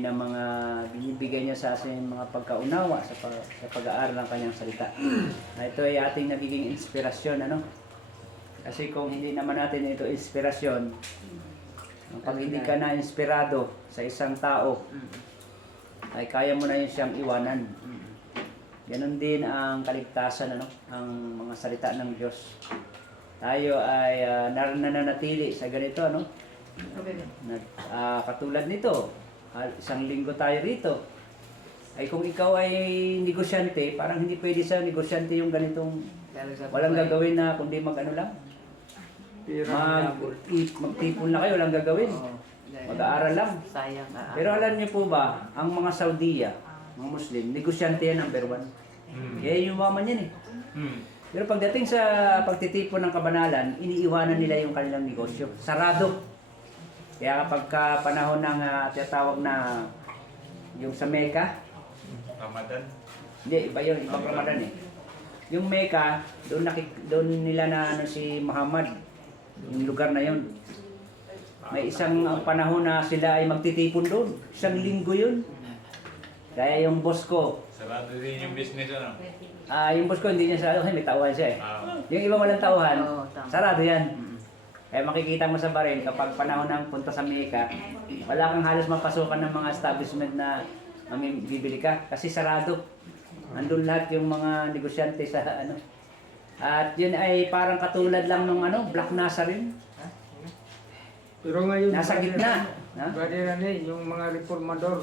dami ng mga binibigay niya sa ating mga pagkaunawa sa pag-aaral ng kanyang salita. Ito ay ating nagiging inspirasyon, ano? Kasi kung hindi naman natin ito inspirasyon, pag hindi ka na inspirado sa isang tao, ay kaya mo na yun siyang iwanan. Ganon din ang kaligtasan, ano? Ang mga salita ng Diyos. Tayo ay nananatili sa ganito, ano? Katulad nito, isang linggo tayo rito. Ay kung ikaw ay negosyante, parang hindi pwede sa negosyante yung ganitong walang gagawin na kundi mag-ano lang. Magtipon na kayo, walang gagawin. Mag-aaral lang. Pero alam niyo po ba, ang mga Saudiya, mga Muslim, negosyante yan number 1. Kaya yumaman yan eh. Pero pagdating sa pagtitipon ng kabanalan, iniiwanan nila yung kanilang negosyo. Sarado. Kaya kapag panahon ng tinatawag na yung sa Mecca, Ramadan? Hindi, iba yun, ibang Ramadan eh. Yung Mecca, doon nila na ano, si Muhammad, yung lugar na yun. May isang panahon na sila ay magtitipon doon. Isang linggo yun. Kaya yung boss ko, Sarado din yung business, ano? yung boss ko hindi niya sarado, may tauhan siya eh. Yung iba walang tauhan, sarado yan. Kaya makikita mo sa Bahrain, kapag panahon ng punta sa Mecca, wala kang halos mapasukan ng mga establishment na bibili ka kasi sarado. Andun lahat yung mga negosyante sa ano. At yun ay parang katulad lang ng ano, Black Nazarene. Pero ngayon, Nasa gitna. Brother Rene, yung mga reformador,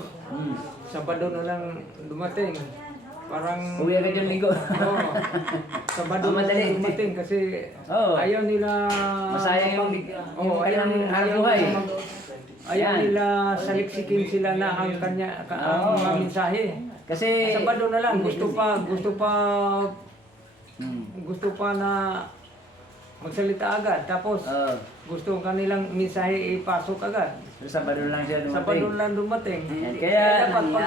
Sabado na lang dumating. Parang Uwi agad yung linggo. Sabado na Madali. lang dumating kasi ayaw nila Masayang yung ayaw buhay. Ayaw Yan. nila saliksikin sila na ang kanya ang mga mensahe. Kasi Sabado na lang gusto pa na magsalita agad. Tapos gusto kanilang mensahe ipasok agad. Sabado lang siya dumating. Sabado lang dumating. Ayan, kaya dapat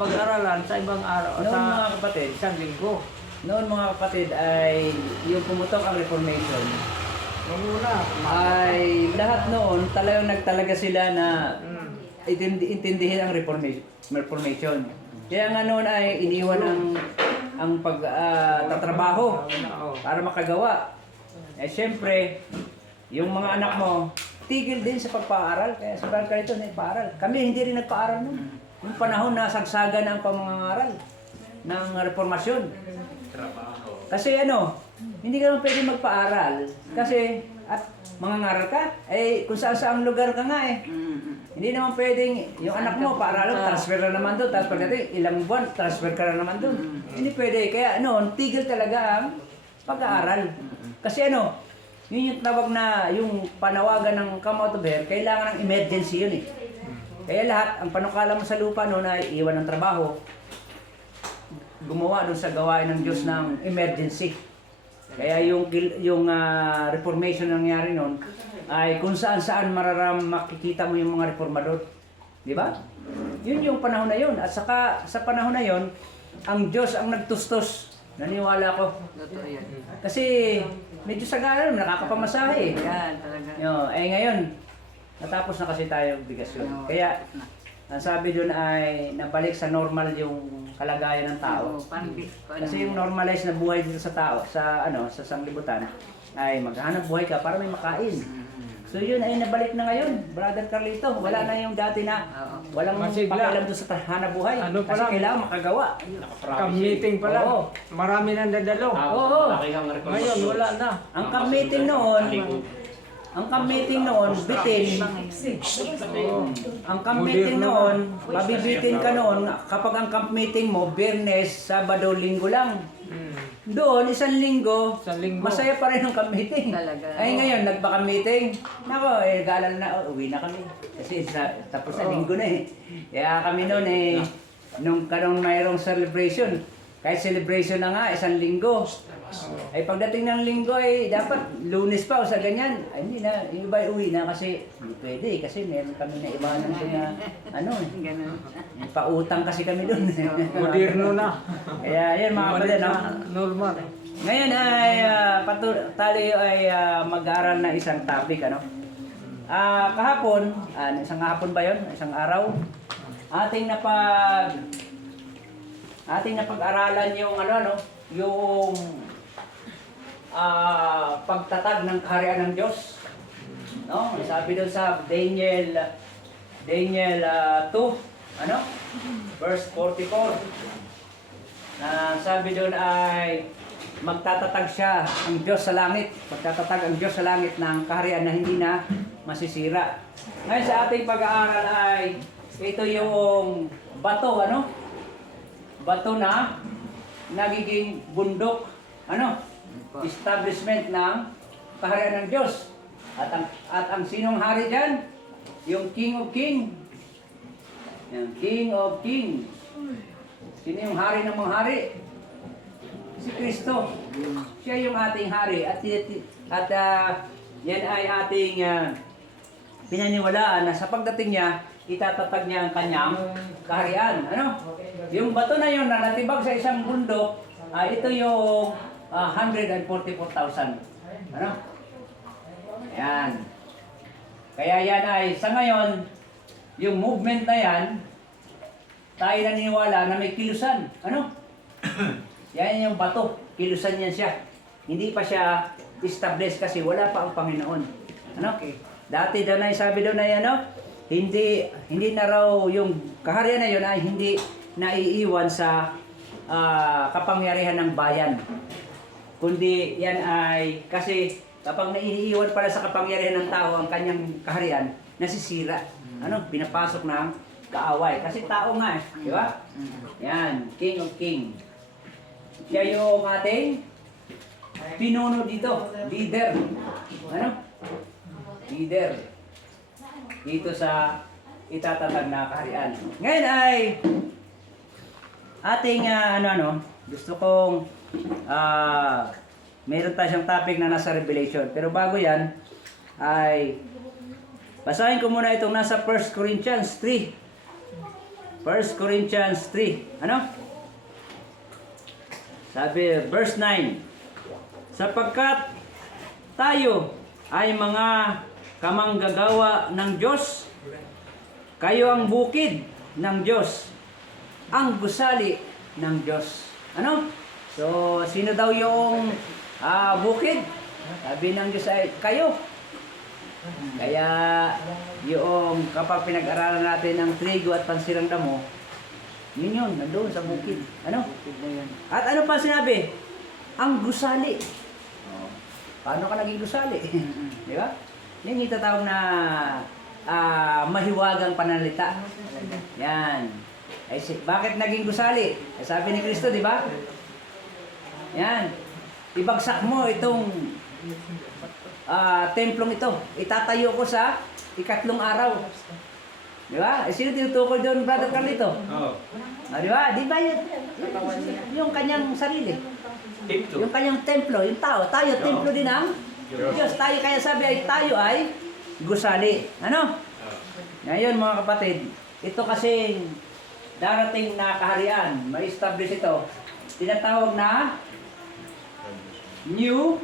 pag-aralan sa ibang araw Noon sa mga kapatid, isang linggo. noon mga kapatid ay yung pumutok ang Reformation Nung una, ay lahat noon talagang nagtalaga sila na intindihin ang Reformation. Kaya nga noon ay iniwan ang pagtatrabaho para makagawa. Eh siyempre, yung mga anak mo, tigil din sa pagpaaral. Kaya sabihan ka ito, nagpaaral. Kami hindi rin nagpaaral noon. Yung panahon na sagsaga ng pamangaral ng reformasyon. Kasi ano, hindi ka naman pwede magpaaral. Kasi, at mangangaral ka, eh kung saan lugar ka nga eh. Hindi naman pwedeng, yung anak mo, paaralan, transfer na naman doon. Tapos pagdating, ilang buwan, transfer ka na naman doon. Hindi pwede. Kaya noon, tigil talaga ang pag-aaral. Kasi ano, yun yung tawag na, yung panawagan ng Come Out of Here, kailangan ng emergency yun eh. Kaya lahat, ang panukala mo sa lupa noon ay iwan ng trabaho, gumawa doon sa gawain ng Diyos ng emergency. Kaya yung reformation na nangyari noon, ay kung saan makikita mo yung mga reformador. Di ba? Yun yung panahon na yun. At saka sa panahon na yun, ang Diyos ang nagtustos. Naniwala ko. Kasi medyo sagana naman, nakakapamasahe. Yan, talaga. Ngayon, natapos na kasi tayo bigas yun. Kaya, ang sabi doon ay nabalik sa normal yung kalagayan ng tao. Kasi yung normalized na buhay dito sa tao, sa sanglibutan, ay maghanap buhay ka para may makain. So yun ay nabalik na ngayon, Brother Carlito. Wala na yung dati na walang pakialam doon sa hanap buhay. Ano pa kasi lang? kailangan makagawa. Camp-meeting pa lang. Oo. Marami nang dadalo. Oo. Ngayon, wala na. Ang camp-meeting noon, bitin. Ang camp meeting noon, mabibitin ka noon kapag ang camp meeting mo, Biyernes, Sabado, Linggo lang. Doon, isang linggo, masaya pa rin ang camp meeting. Talaga. Ay ngayon, nagpa-camp meeting. Nako, gala na, uwi na kami. Kasi tapos na linggo na eh. Kaya kami noon nung mayroong celebration, kahit celebration na nga, isang linggo. Ay pagdating ng linggo ay dapat Lunes pa o sa ganyan. Ay hindi na, yung iba uwi na kasi hindi pwede kasi meron kami na iwanan doon na Ganun. may pautang kasi kami doon. Moderno na. Kaya yan mga kapatid, no? Normal. Ngayon ay tayo ay mag-aaral na isang topic, ano? Kahapon, isang hapon ba 'yon? Isang araw. ating napag-aralan yung yung pagtatag ng kaharian ng Diyos. No? Sabi doon sa Daniel 2, verse 44. Na sabi doon ay magtatatag siya ang Diyos sa langit. Magtatatag ang Diyos sa langit ng kaharian na hindi na masisira. Ngayon sa ating pag-aaral ay ito yung bato, bato na nagiging bundok, establishment ng kaharian ng Diyos. At ang sinong hari diyan? Yung King of King. Yung King of King. Sino yung hari ng mga hari? Si Kristo. Siya yung ating hari at yan ay ating pinaniwalaan na sa pagdating niya, itatatag niya ang kanyang kaharian. Yung bato na yun na natibag sa isang bundok, ito yung 144,000. Ayan. Kaya yan ay, sa ngayon, yung movement na yan, tayo naniniwala na may kilusan. Yan yung bato. Kilusan yan siya. Hindi pa siya established kasi wala pa ang Panginoon. Okay. Dati daw na sabi daw na yan, hindi na raw yung kaharian na yun ay hindi naiiwan sa kapangyarihan ng bayan. Kundi yan ay kasi kapag naiiwan pala sa kapangyarihan ng tao ang kanyang kaharian, nasisira. Pinapasok ng kaaway. Kasi tao nga di ba? Yan, King of King. Siya yung ating pinuno dito, leader. Leader. Dito sa itatatag na kaharian. Ngayon ay ating gusto kong meron tayo siyang topic na nasa Revelation. Pero bago yan ay basahin ko muna itong nasa 1 Corinthians 3. 1 Corinthians 3. Sabi, verse 9. Sapagkat tayo ay mga kamanggagawa ng Diyos, kayo ang bukid ng Diyos, ang gusali ng Diyos. So, sino daw yung bukid? Sabi ng Diyos ay kayo. Kaya yung kapag pinag-aralan natin ang trigo at pansirang damo, yun, nandoon sa bukid. At ano pa sinabi? Ang gusali. Paano ka naging gusali? Di ba? Yung itatawag na mahiwagang pananalita. Yan. Ay, bakit naging gusali? Sabi ni Kristo, di ba? Yan. Ibagsak mo itong templong ito. Itatayo ko sa ikatlong araw. Di ba? Sino tinutukoy doon, Brother Carlito? Di ba? Di ba yung kanyang sarili? Yung kanyang templo, yung tao. Tayo, templo din ang Diyos. Tayo, kaya sabi ay tayo ay gusali. Ngayon mga kapatid, ito kasing darating na kaharian, ma-establish ito. Tinatawag na New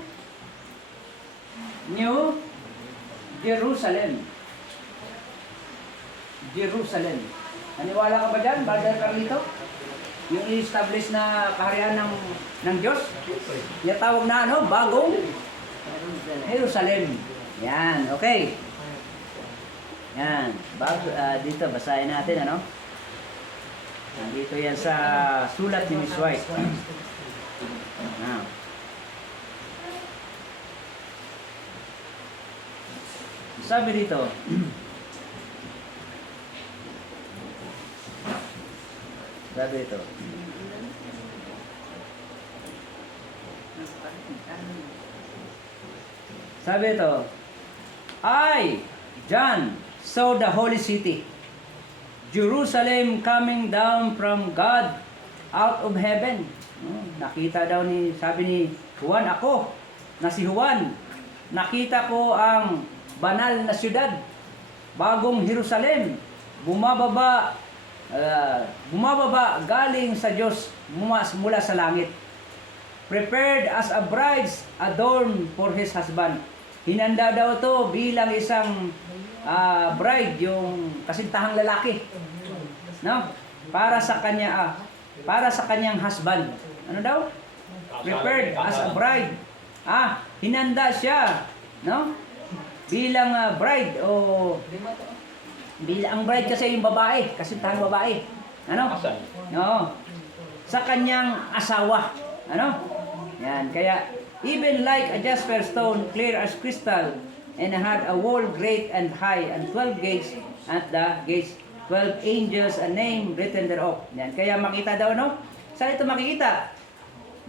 Jerusalem. Jerusalem. Naniwala ka ba dyan, Brother Carlito? Yung i-establish na kaharian ng Diyos? Yung tawag na bagong Jerusalem. Yan, okay. Yan. Dito, basahin natin, Dito yan sa sulat ni Miss White. Sabi dito, sabi ito, I, John, saw the holy city, Jerusalem coming down from God out of heaven. Nakita daw sabi ni Juan, ako, na si Juan, nakita ko ang banal na syudad, bagong Jerusalem, bumababa galing sa Diyos mula sa langit. Prepared as a bride adorned for his husband. Hinanda daw to bilang isang bride, yung kasintahang lalaki. No? Para sa kanyang husband. Ano daw? Prepared as a bride. Hinanda siya, no? Bilang bride o ang bride kasi yung babae, kasintahan babae. Ano? No. Sa kanyang asawa. Ano? Yan, kaya even like a jasper stone, clear as crystal, and had a wall great and high, and 12 gates at the gates, 12 angels, a name written thereof. Yan, kaya makita daw, no? Saan ito makikita?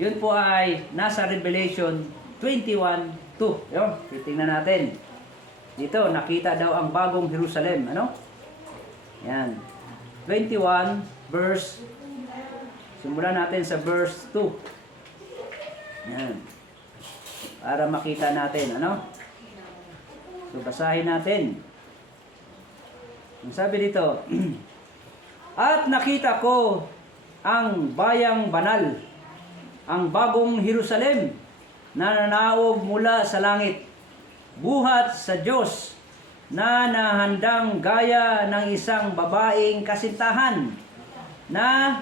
Yun po ay nasa Revelation 21:2. Yun, titingnan natin. Dito, nakita daw ang bagong Jerusalem. Ano? Yan. 21 verse. Simulan natin sa verse 2. Yan. Para makita natin. Ano? So, basahin natin. Ang sabi dito, at nakita ko ang bayang banal, ang bagong Jerusalem, na nanaog mula sa langit, buhat sa Diyos, na nahandang gaya ng isang babaeng kasintahan, na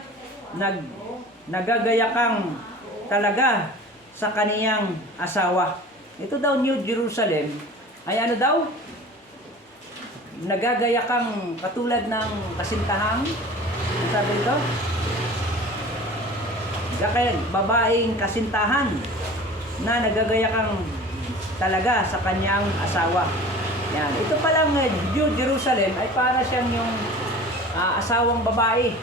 nagagayakang talaga sa kaniyang asawa. Ito daw New Jerusalem, ay ano daw? Nagagayakang katulad ng kasintahan. Ano sabi ito? Babaeng kasintahan na nagagayakang talaga sa kanyang asawa. Yan. Ito palang New Jerusalem ay para siyang yung asawang babae.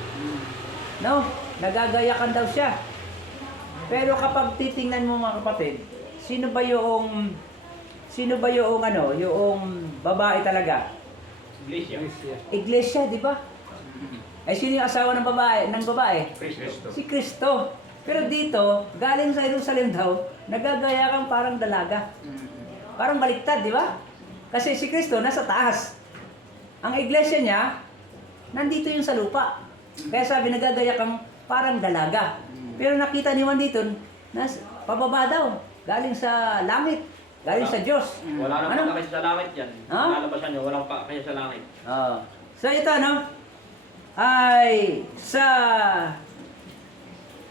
No? Nagagayakan daw siya. Pero kapag titingnan mo mga kapatid, sino ba yung babae talaga? Iglesia, di ba? Ay sino yung asawa ng babae? Kristo. Si Kristo. Pero dito, galing sa Jerusalem daw, nagagaya kang parang dalaga. Parang baliktad, di ba? Kasi si Kristo nasa taas. Ang iglesia niya, nandito yung sa lupa. Kaya sabi, nagagaya kang parang dalaga. Pero nakita ni Juan dito, pababa daw. Galing sa langit. Galing sa Diyos. Wala nang pa kasi sa langit yan. Nalabasan nyo, walang pa kasi sa langit. So ito, no? Ay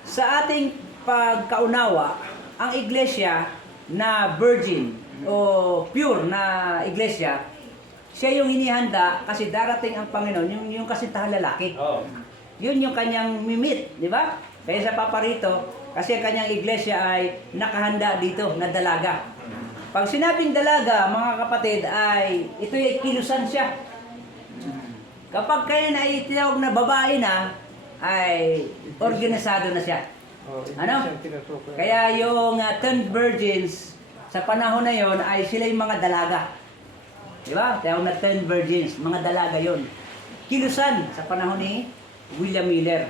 sa ating pagkaunawa, ang iglesia na virgin o pure na iglesia, siya yung hinihanda kasi darating ang Panginoon, yung kasintahan lalaki. Yun yung kanyang mimit, di ba? Kaya sa paparito, kasi ang kanyang iglesia ay nakahanda dito na dalaga. Pag sinabing dalaga, mga kapatid, ay ito ay kilusan siya. Kapag kayo na itinawag na babae na, ay organisado na siya. Ano? Kaya yung 10 virgins, sa panahon na yon ay sila yung mga dalaga. Di ba? Tawag na 10 virgins, mga dalaga yon. Kilusan sa panahon ni William Miller.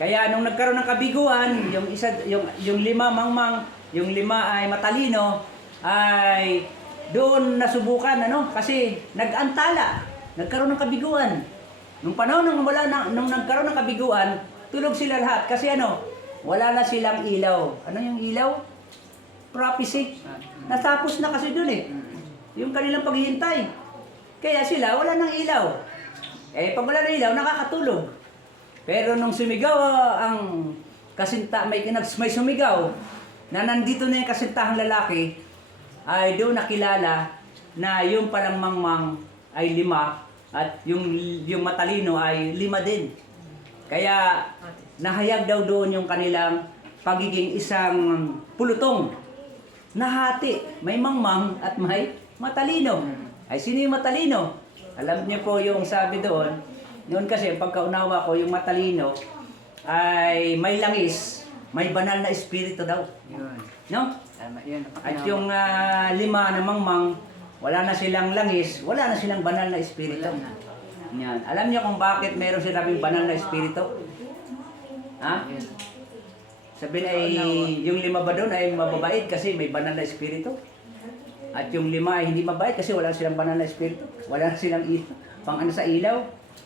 Kaya nung nagkaroon ng kabiguan, yung 5 mangmang, yung 5 ay matalino, ay doon nasubukan, ano? Kasi nag-antala, nagkaroon ng kabiguan. Nung panahon nung nagkaroon ng kabiguan, tulog sila lahat kasi wala na silang ilaw. Ano yung ilaw? Prophecy. Natapos na kasi doon yung kanilang paghihintay. Kaya sila wala nang ilaw. Pag wala nang ilaw, nakakatulog. Pero nung sumigaw may sumigaw na nandito na yung kasintahang lalaki, ay doon nakilala na yung palang mangmang ay 5 at yung matalino ay 5 din. Kaya nahayag daw doon yung kanilang pagiging isang pulutong. Nahati, may mangmang at may matalino. Ay sino yung matalino? Alam niyo po yung sabi doon, noon kasi pagkaunawa ko yung matalino ay may langis, may banal na espiritu daw. Yun. No? Tama yun. At yung 5 na mangmang, wala na silang langis, wala na silang banal na espiritu. Yan. Alam niyo kung bakit meron silang banal na espiritu? Ha? Sabihin ay, yung 5 ba doon ay mababait kasi may banal na espiritu? At yung 5 ay hindi mabait kasi wala silang banal na espiritu? Wala silang pang sa ilaw?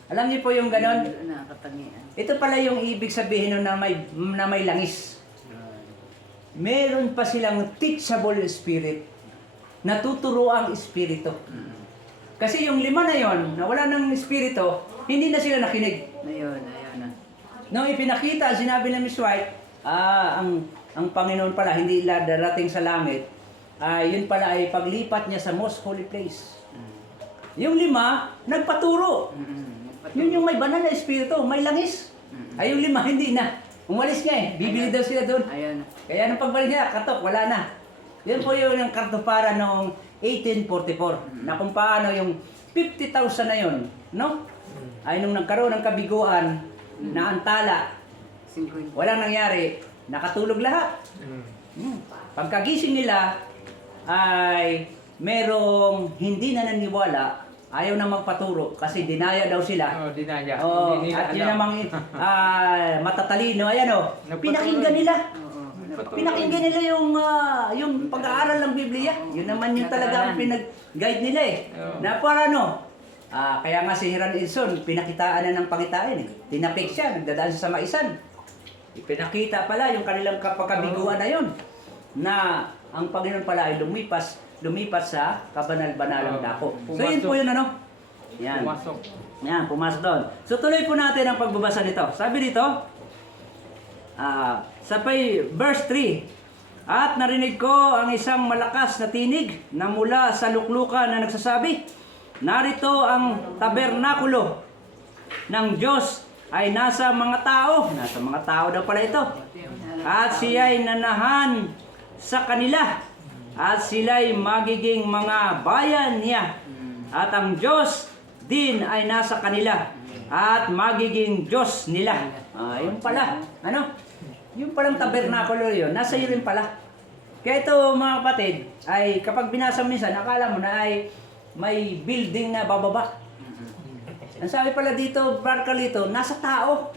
Alam niyo po yung ganon? Nakakatangian. Ito pala yung ibig sabihin nun na may langis. Meron pa silang teachable spirit, natuturo ang espiritu. Kasi yung 5 na yon, na wala ng espiritu, hindi na sila nakinig. Ayun, ayun na. Nung ipinakita, sinabi ni Miss White, ang Panginoon pala, hindi darating sa langit, yun pala ay paglipat niya sa most holy place. Yung 5, nagpaturo. Yun yung may banal na espiritu, may langis. Ay yung 5, hindi na. Umalis nga eh, bibili daw sila doon. Ayun na. Kaya nung pagbalik niya, katok, wala na. Yun po yung kartupara noong 1844, na kung paano yung 50,000 na yun, no? Ay nung nagkaroon ng kabiguan na antala, 50. walang nangyari, nakatulog lahat. Pagkagising nila, ay merong hindi na naniwala, ayaw na magpaturo kasi dinaya daw sila. Oh, dinaya. Oh, Hindi nila at yun alam. namang matatalino, ayan o, pinakinggan nila. Oo. Pinakinggan nila yung pag-aaral ng Biblia. Yun naman yung talaga ang pinag-guide nila eh. Oo. Na para kaya nga si Hiram Edson, pinakitaan na ng pangitain eh. Tinapik siya, nagdadaan siya sa maisan. Ipinakita pala yung kanilang kapakabiguan na yun. Na ang Panginoon pala ay lumipas sa kabanal-banalang dako. So yun po yun Yan. Pumasok. Yan, pumasok doon. So tuloy po natin ang pagbabasa nito. Sabi dito, sa verse 3, at narinig ko ang isang malakas na tinig na mula sa luklukan na nagsasabi, narito ang tabernakulo ng Diyos ay nasa mga tao. Nasa mga tao daw pala ito. At siya'y nanahan sa kanila. At sila'y magiging mga bayan niya. At ang Diyos din ay nasa kanila. At magiging Diyos nila. Yun pala. Yung palang tabernakulo yun, nasa iyo rin pala. Kaya ito mga kapatid, ay kapag binasa mo minsan, akala mo na ay may building na bababa. Ang sabi pala dito, Barkalito, nasa tao.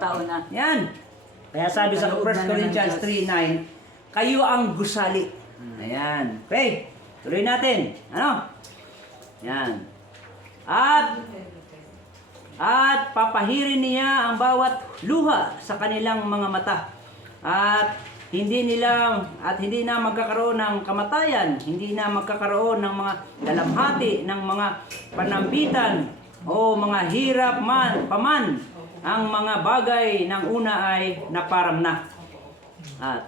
Tao na. Yan. Kaya sabi sa 1 Corinthians 3:9, kayo ang gusali. Ayan. Okay, tuloy natin. Yan. At papahirin niya ang bawat luha sa kanilang mga mata. At hindi na magkakaroon ng kamatayan, hindi na magkakaroon ng mga dalamhati, ng mga panambitan o mga hirap paman. Ang mga bagay ng una ay naparam na.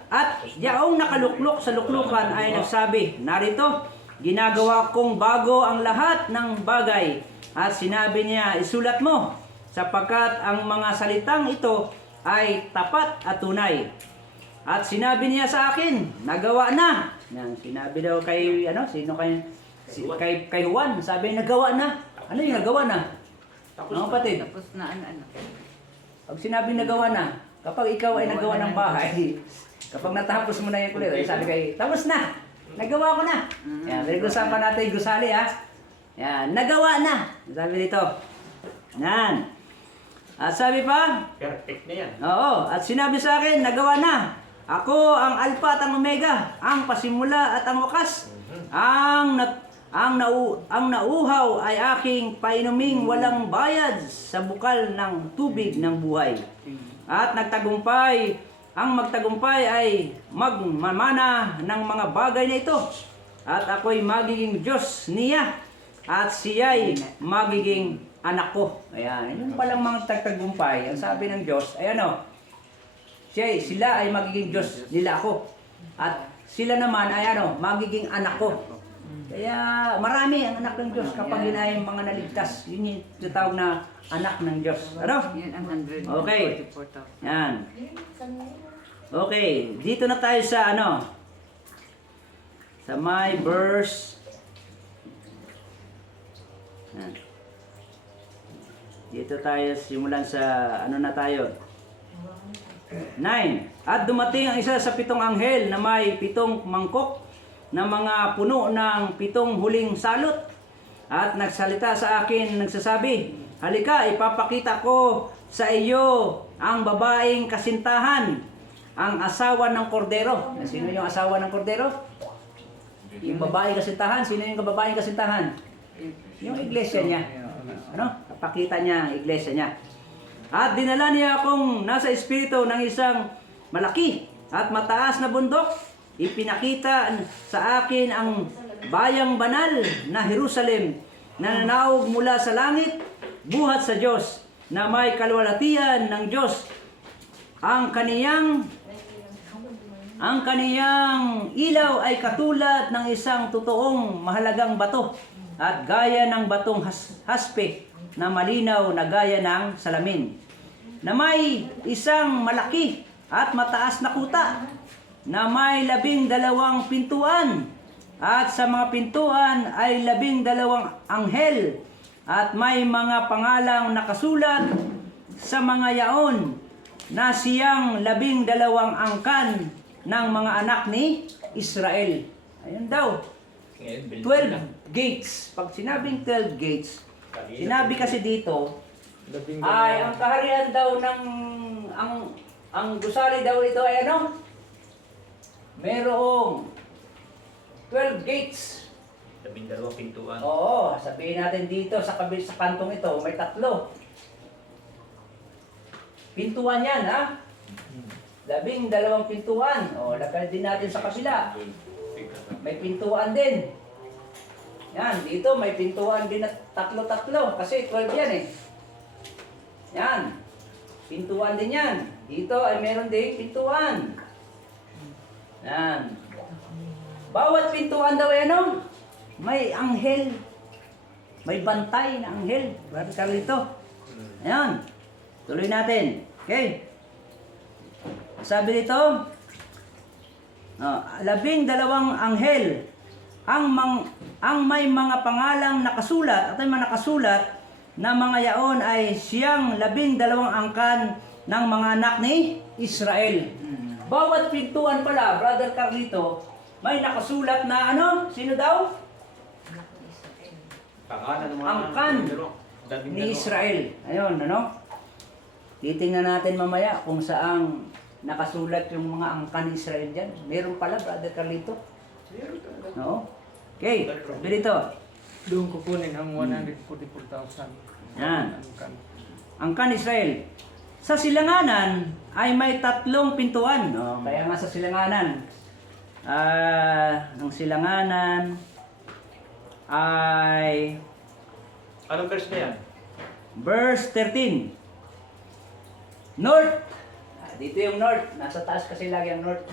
At yaong nakaluklok sa luklukan ay nagsabi, narito, ginagawa kong bago ang lahat ng bagay. At sinabi niya, isulat mo, sapagkat ang mga salitang ito ay tapat at tunay. At sinabi niya sa akin, nagawa na. Yan, sinabi daw kay, kay Juan, sabi, nagawa na. Ano yung nagawa na? Mga kapatid, Tapos na ano. pag sinabi nagawa na, kapag ikaw ay nagawa ng bahay, kapag natapos mo na yung kulit, sabi kayo, tapos na, nagawa ko na. Yan, pinag-usapan natin yung gusali Yan, nagawa na. Sabi dito. Yan. At sabi pa, Perfect na yan. oo, at sinabi sa akin, nagawa na. Ako ang Alpha at ang Omega, ang pasimula at ang wakas. Ang nauhaw ay aking painuming walang bayad sa bukal ng tubig ng buhay. At ang magtagumpay ay magmamana ng mga bagay na ito. At ako'y magiging Diyos niya. At siya'y magiging anak ko. Ayan, yung palang mga tagumpay, ang sabi ng Diyos, sila ay magiging Diyos nila ako. At sila naman ay magiging anak ko. Kaya marami ang anak ng Diyos kapag yun ay mga naligtas. Yun yung tinatawag na anak ng Diyos. Yan ang 144,000. Okay. Yan. Okay, dito na tayo sa sa my verse. Yan. Dito tayo simulan sa na tayo. 9. At dumating ang isa sa 7 anghel na may 7 mangkok na mga puno ng 7 huling salot. At nagsalita sa akin, nagsasabi, halika, ipapakita ko sa iyo ang babaeng kasintahan, ang asawa ng kordero. Sino yung asawa ng kordero? Yung babaeng kasintahan. Sino yung babaeng kasintahan? Yung iglesia niya. Kapakita niya ang iglesia niya. At dinala niya akong nasa espiritu ng isang malaki at mataas na bundok. Ipinakita sa akin ang bayang banal na Jerusalem na nanaog mula sa langit buhat sa Diyos na may kalwalatian ng Diyos. Ang kaniyang ilaw ay katulad ng isang totoong mahalagang bato at gaya ng batong haspe na malinaw na gaya ng salamin, na may isang malaki at mataas na kuta na may 12 pintuan, at sa mga pintuan ay 12 anghel, at may mga pangalang nakasulat sa mga yaon na siyang 12 angkan ng mga anak ni Israel. Ayun daw. 12 gates. Pag sinabing 12 gates, sinabi kasi dito, Labing ay ang kaharian daw ng ang gusali daw ito ay ano? Merong 12 gates. 12 pintuan. Oo, sabihin natin dito sa kantong ito, may 3. Pintuan yan, ha? 12 pintuan. O, lagay din natin sa kabila. May pintuan din. Yan, dito may pintuan din na 3 kasi 12 yan eh. Yan. Pintuan din yan. Dito ay meron din pintuan. Yan. Bawat pintuan daw ay ano? May anghel. May bantay na anghel. Brother Carlito. Ayan. Tuloy natin. Okay. Sabi dito, 12 anghel ang may mga pangalang nakasulat at ay mga nakasulat na mga yaon ay siyang 12 angkan ng mga anak ni Israel. Bawat pintuan pala, Brother Carlito, may nakasulat na ano? Sino daw? Pangalan ng mga Angkan ni Israel. Ayun, ano? Titingnan natin mamaya kung saang nakasulat yung mga angkan ni Israel dyan. Meron pala, Brother Carlito. Oo. Okay, sabi dito. Doon kukunin ang 144,000. Yan. Angkan Israel. Sa silanganan ay may 3 pintuan. No? Kaya nga sa silanganan. Ang silanganan ay Anong verse na yan? verse 13. North. Dito yung north. Nasa taas kasi lagi ang north.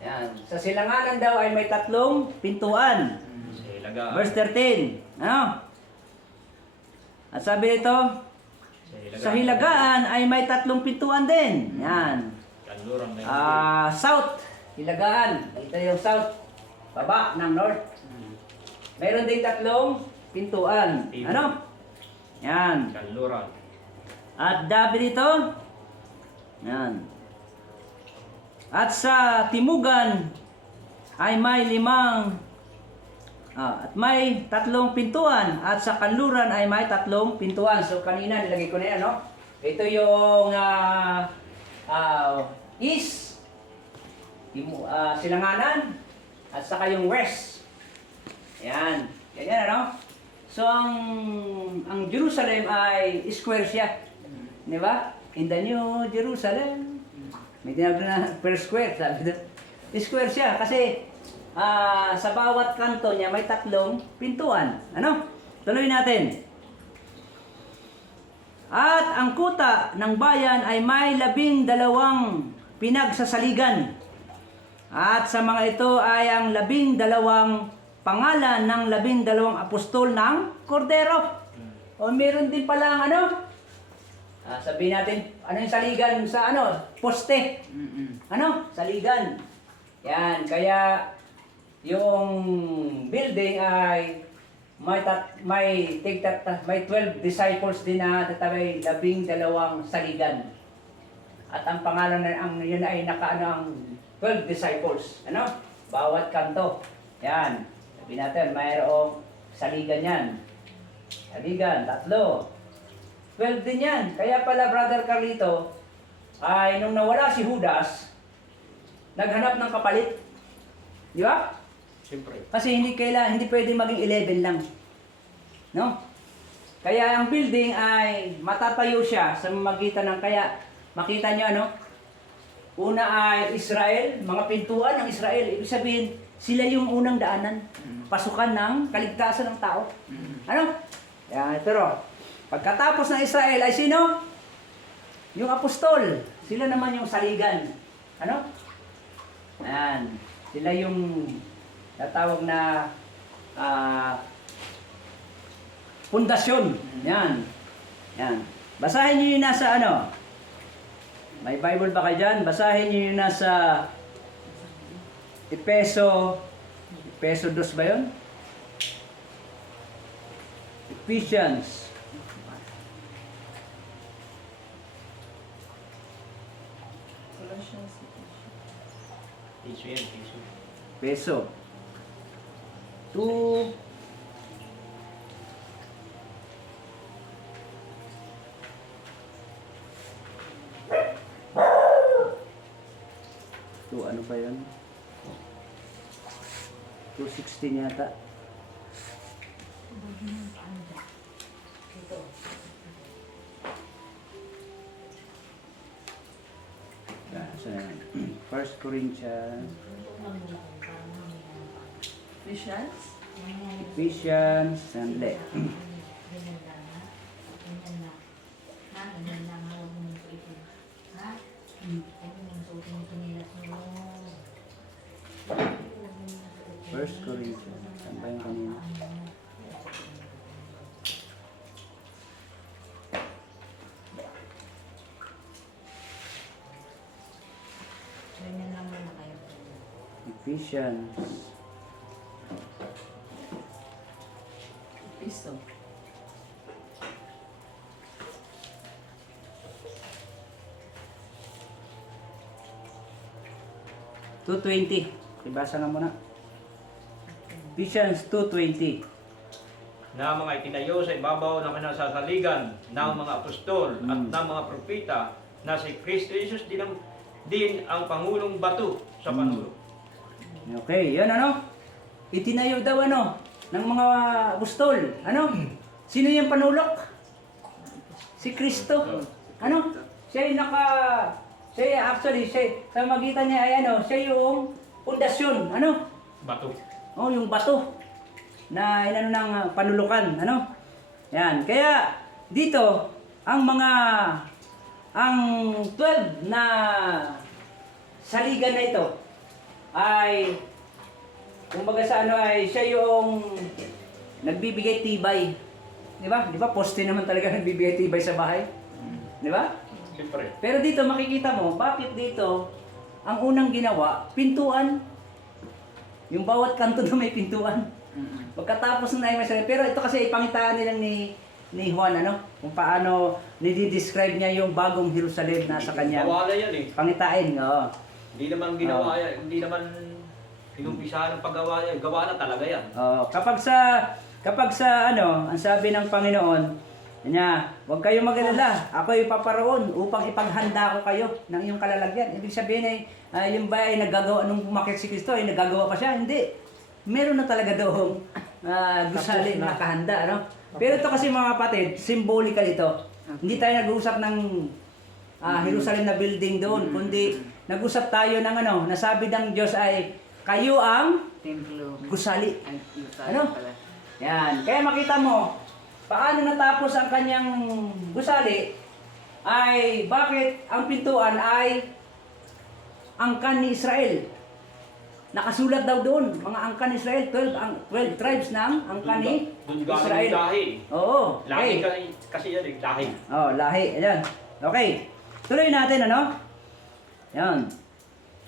Yan. Sa silanganan daw ay may 3 pintuan. Sa Hilagaan. Verse 13. Ano? At sabi nito, sa hilagaan ay may 3 pintuan din. Yan. Kanluran na yun. South. Hilagaan. Ito yung south. Baba ng north. Meron din 3 pintuan. Ano? Yan. Kanluran. At dabi dito, yan. At sa timugan ay may 5 at may 3 pintuan, at sa kanluran ay may 3 pintuan. So kanina nilagay ko na yan, no? Ito yung east, silanganan, at saka yung west. Yan. Ganyan, ano? So ang Jerusalem ay square siya. Di ba? In the New Jerusalem. May tinawag na per square, sabi doon. Square siya kasi sa bawat kanto niya may 3 pintuan. Ano? Tuloy natin. At ang kuta ng bayan ay may 12 pinagsasaligan. At sa mga ito ay ang 12 pangalan ng 12 apostol ng Kordero. O meron din pala ang ano? Sabihin natin, ano yung saligan sa ano? Poste. Ano? Saligan. Yan. Kaya yung building ay may 12 disciples din na tatabay 12 saligan. At ang pangalan yun ay nakaano ang 12 disciples. Ano? Bawat kanto. Yan. Sabihin natin, mayroong saligan yan. Saligan, 3. 12 din yan. Kaya pala, Brother Carlito, ay nung nawala si Judas, naghanap ng kapalit. Di ba? Siyempre. Kasi hindi pwedeng maging 11 lang. No? Kaya ang building ay matatayo siya sa magitan ng kaya. Makita nyo ano? Una ay Israel, mga pintuan ng Israel. Ibig sabihin, sila yung unang daanan. Pasukan ng kaligtasan ng tao. Ano? Yan, pero pagkatapos ng Israel ay sino? Yung apostol. Sila naman yung saligan. Ano? Yan. Sila yung tatawag na pundasyon. Yan. Yan. Basahin niyo yung nasa ano? May Bible ba kayo dyan? Basahin niyo yung nasa Efeso 2 ba yun? Ephesians. Piso yan, piso. Peso. 2. Ano pa yan? 216 yata. First Corinthians. Ephesians. Sandali. First Corinthians. Saan ba yung kanina? Ephesians. Piso. $2.20. Ibasa nga muna. Ephesians 2.20. Na mga itinayo sa ibabaw ng kinasasaligan ng mga apostol at ng mga propeta na si Kristo Jesus din ang pangulong bato sa panulong. Okay, yan ano? Itinayo daw ano? Ng mga apostol. Ano? Sino yung panulok? Si Kristo. Ano? Siya yung sa magitan niya ay ano? Siya yung pundasyon. Ano? Bato. Oh, yung bato na inano ng panulukan, ano? Yan. Kaya dito ang 12 na saligan na ito ay kumbaga sa ano ay siya yung nagbibigay tibay. 'Di ba? 'Di ba? Poste naman talaga nagbibigay tibay sa bahay. 'Di ba? Siyempre. Pero dito makikita mo, bakit dito ang unang ginawa, pintuan. Yung bawat kanto na may pintuan. Pagkatapos ng ay pero ito kasi ipangitaan nilang ni Juan, ano? Kung paano nidi-describe niya yung bagong Jerusalem na sa kanya. Wala yan eh. Pangitain, oo. Hindi naman ginawa yan. Hindi naman inumpisahan ng paggawa yan. Gawa na talaga yan. Oo. Kapag sa ano, ang sabi ng Panginoon, niya, huwag kayong mag-alala. Ako ay paparoon upang ipaghanda ko kayo ng iyong kalalagyan. Ibig sabihin ay yung ba ay nagagawa nung umakyat si Kristo ay nagagawa pa siya? Hindi. Meron na talaga doong gusali na nakahanda, ano? Pero ito kasi mga kapatid, symbolical ito. Hindi tayo nag-uusap ng Jerusalem na building doon, kundi nag-usap tayo ng ano, nasabi ng Diyos ay kayo ang Templo. gusali. Ay, gusali Ano? pala. Yan. Kaya makita mo, paano natapos ang kanyang gusali ay bakit ang pintuan ay angkan ni Israel. Nakasulat daw doon, mga angkan ni Israel, 12 tribes ng angkan ni Doon galing Israel. yung lahi. Oo. Lahi Okay. kasi yan eh. Lahi. Oh, lahi. Ayan. Okay. Tuloy natin, ano? Yan.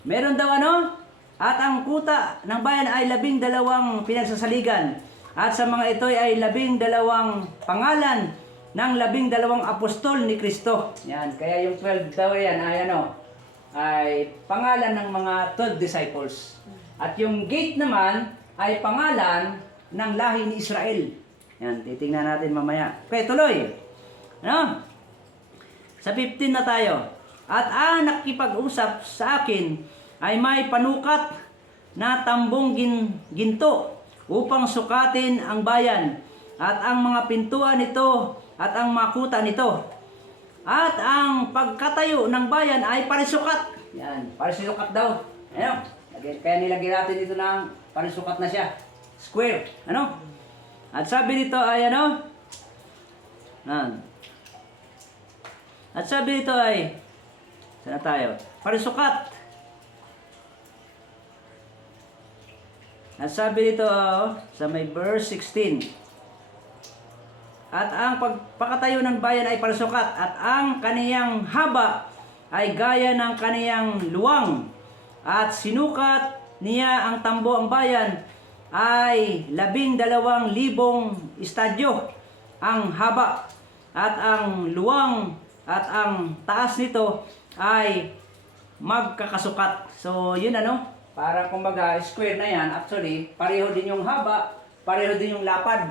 Meron daw ano? At ang kuta ng bayan ay 12 pinagsasaligan. At sa mga ito ay 12 pangalan ng 12 apostol ni Kristo. Yan. Kaya yung 12 daw yan ay ano? Ay pangalan ng mga 12 disciples. At yung gate naman ay pangalan ng lahi ni Israel. Yan. Titingnan natin mamaya. Okay, tuloy. Ano? Sa 15 na tayo. At ang nakipag-usap sa akin ay may panukat na tambong ginto upang sukatin ang bayan at ang mga pintuan nito at ang mga kuta nito. At ang pagkatayo ng bayan ay parisukat. Yan, parisukat daw. Ano? Kaya nilagyan natin dito ng parisukat na siya. Square. Ano? At sabi dito ay ano? Yan. At sabi dito ay, saan na tayo? Parisukat. At sabi dito sa may verse 16. At ang pagpakatayo ng bayan ay parisukat, at ang kaniyang haba ay gaya ng kaniyang luwang. At sinukat niya ang tambo ang bayan ay 12,000 estadyo ang haba, at ang luwang at ang taas nito ay magkakasukat. So yun ano, para kumbaga square na yan, actually pareho din yung haba, pareho din yung lapad.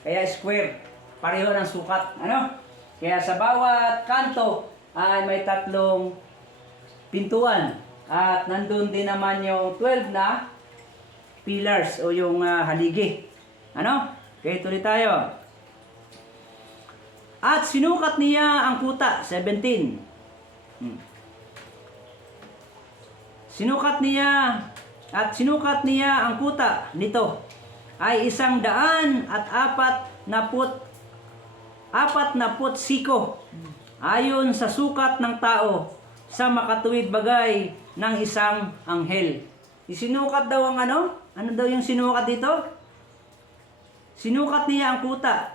Kaya square, pareho ng sukat. Ano? Kaya sa bawat kanto ay may 3 pintuan. At nandun din naman yung 12 na pillars o yung haligi. Ano? Okay, tuloy tayo. At sinukat niya ang kuta, 17. Sinukat niya ang kuta nito ay 140 siko, ayon sa sukat ng tao sa makatuwid bagay ng isang anghel. Isinukat daw ang ano? Ano daw yung sinukat dito? Sinukat niya ang kuta.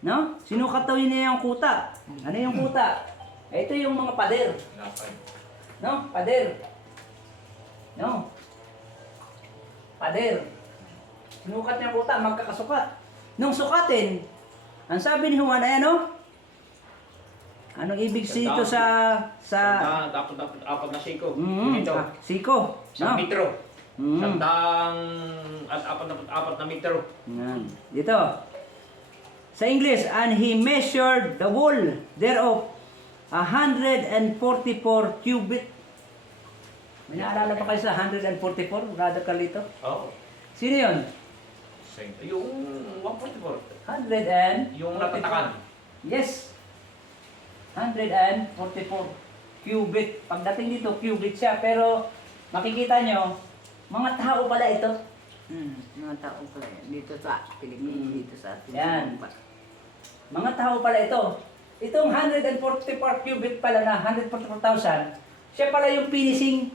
No? Sinukat daw niya ang kuta. Ano yung kuta? Ito yung mga pader. Lapad. No? Pader. No? Pader. Sinukat niya ang kuta, magkakasukat. Nung sukatin, ang sabi ni Juan ay ano? Anong ibig dito sa dapat apat na siko. Ito. Siko. Isang No? metro. Mm. Sandang at apat na metro. Yan. Dito. Sa English, and he measured the wall thereof 144 cubit. May naalala pa kayo sa 144? Brother Carlito? Oo. Sino yun? Same. Yung 144. 144. Yung natatakan. Yes. 144 cubit. Pagdating dito, cubit siya. Pero makikita nyo, mga tao pala ito. Mga tao pala yan. Dito sa Pilipinas, dito sa atin. Yan. Mga tao pala ito. Itong 144 cubit pala na 144,000, siya pala yung finishing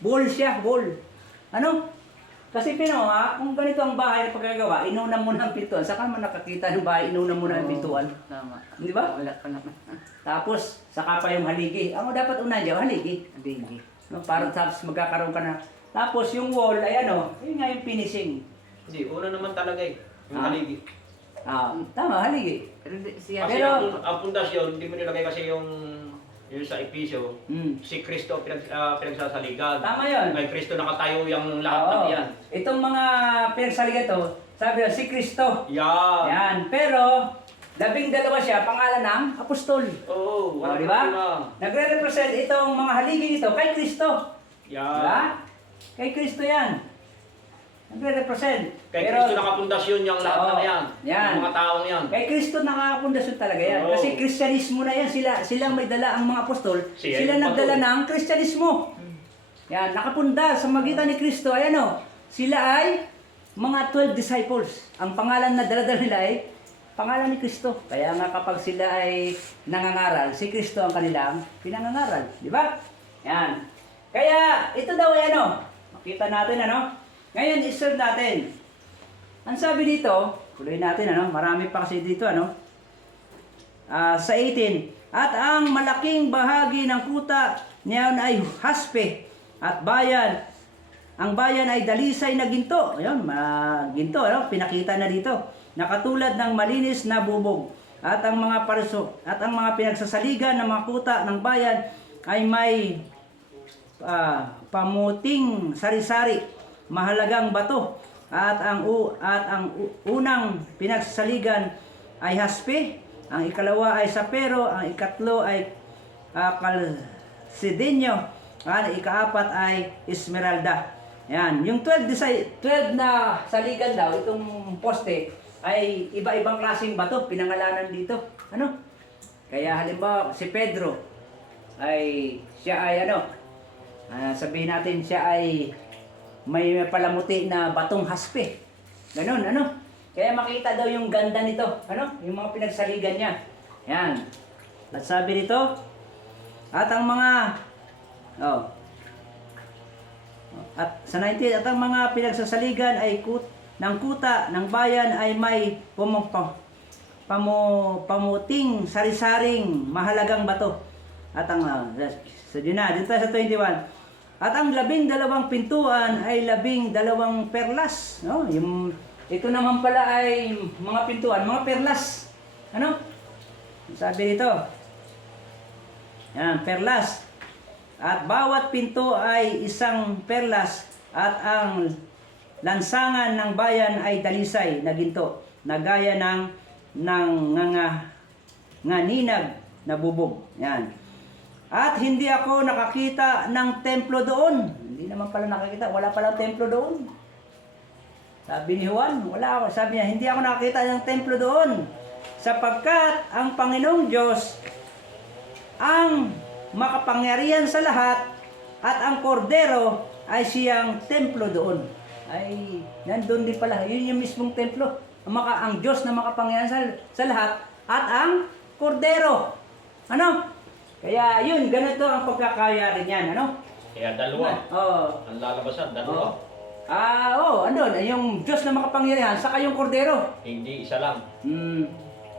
wall siya, wall. Ano? Kasi kung ganito ang bahay na pagkagawa, inuna mo na ang pintuan. Saka mo nakakita ng bahay, inuna mo na ang pintuan. Tama. Di ba? Wala pa naman. Tapos, saka pa yung haligi. Ang dapat una dyan, haligi. Bindi. No, parang tapos magkakaroon ka na. Tapos yung wall, ay ano, yun nga yung finishing. Hindi, una naman talaga eh. Yung haligi. Tama, haligi. Pero siya, Kasi Pero- ang pundasyon, hindi mo nilagay kasi yung sa Episo, si Kristo pinagsasaligan. Tama yun. Kay Kristo nakatayo yung lahat ng Oo. yan. Itong mga pinagsaligan to, sabi yun, si Kristo. Yan. Yan. Pero, 12 siya, pangalan ng apostol. Oo. O, di ba? Nagre-represent itong mga haligi nito kay Kristo. Di Yan. ba? Kay Kristo yan. Nagre-represent. Kay Kristo nakapundasyon yung lahat Oo. na yan. Yan. Yung mga taong yan. Kay Kristo nakakapundasyon talaga yan. Oo. Kasi Kristyanismo na yan. Silang may dala ang mga apostol. Siya Sila yung nagdala patol. ng Kristyanismo. Yan, nakapunda sa magitan ni Kristo. Ay ano, sila ay mga 12 disciples. Ang pangalan na dala-dala nila ay pangalan ni Kristo. Kaya nga kapag sila ay nangangaral, si Kristo ang kanilang pinangangaral. Di ba? Yan. Kaya ito daw ay ano, makita natin ano. Ngayon, iserve natin. Ang sabi dito, tuloy natin ano, marami pa kasi dito ano. Sa 18, at ang malaking bahagi ng kuta niyaon ay haspe at bayan. Ang bayan ay dalisay na ginto. Ayun, ginto ano, pinakita na dito. Nakatulad ng malinis na bubog. At ang mga pinagsasaligan ng mga kuta ng bayan ay may pamuting sari-sari, mahalagang bato, at ang unang pinagsaligan ay haspe, ang ikalawa ay sapero, ang ikatlo ay kalsidenyo, ang ikaapat ay esmeralda. Yan, yung 12 na saligan daw, itong poste ay iba-ibang klaseng bato, pinangalanan dito. Ano? Kaya halimbawa si Pedro ay siya ay ano, sabihin natin siya ay may palamuti na batong haspe. Ganon, ano? Kaya makita daw yung ganda nito. Ano? Yung mga pinagsaligan niya. Yan. At sabi dito, at ang mga at sa 19, at ang mga pinagsasaligan ay ng kuta ng bayan ay may pamuting sari-saring mahalagang bato. At ang so yun na, dito sa 21. At ang 12 pintuan ay 12 perlas. No? Ito naman pala ay mga pintuan, mga perlas. Ano? Sabi dito. Yan, perlas. At bawat pinto ay isang perlas at ang lansangan ng bayan ay dalisay na ginto na gaya ng nganinag na bubog. Yan. At hindi ako nakakita ng templo doon. Hindi naman pala nakakita, wala palang templo doon. Sabi ni Juan, wala ako. Sabi niya, hindi ako nakakita ng templo doon. Sapagkat ang Panginoong Diyos ang makapangyarihan sa lahat at ang kordero ay siyang templo doon. Ay, nandun din pala. Yun yung mismong templo. Ang Diyos na makapangyarihan sa lahat at ang kordero. Ano? Kaya yun, ganito ang pagkakayari niyan. Ano? Kaya dalawa. Oo. Ang lalabasan, dalawa. Andun. Yung Diyos na makapangyarihan, saka yung kordero. Hindi isa lang.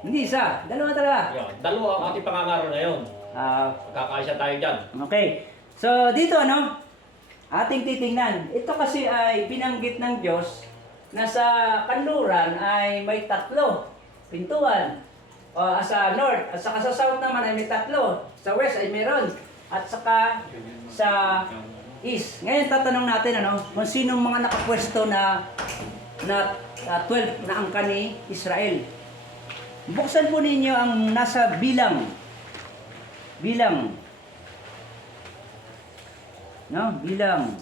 Hindi isa. Dalawa talaga. Yan. Dalawa ang ating pangangaro na yun. Magkakaisa tayo dyan. Okay. So, dito ating titingnan. Ito kasi ay binanggit ng Diyos na sa kanluran ay may 3 pintuan. Sa north, at saka sa south naman ay may 3. Sa west ay meron. At saka sa east. Ngayon tatanong natin kung sinong mga nakapwesto na 12 na angka ni Israel. Buksan po ninyo ang nasa bilang. No? Bilang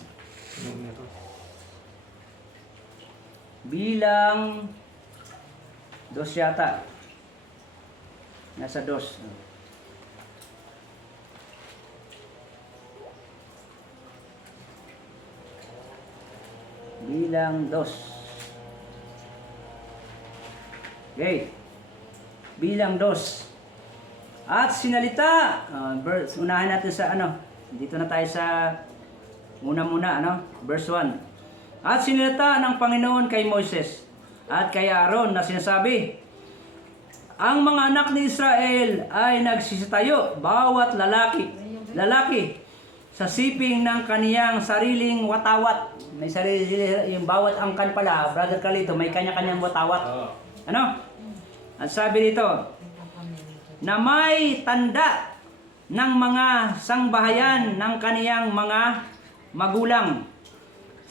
2 yata. Nasa 2. Bilang 2. Okay. Bilang 2. At sinalita, unahin natin sa dito na tayo sa muna, verse 1. At sinalita ng Panginoon kay Moises at kay Aaron na sinasabi, ang mga anak ni Israel ay nagsisitayo, bawat lalaki, sa siping ng kaniyang sariling watawat. May sarili, yung bawat angkan pala, Brother Carlito, may kanya-kanyang watawat. Ano? At sabi dito, na may tanda ng mga sangbahayan ng kaniyang mga magulang.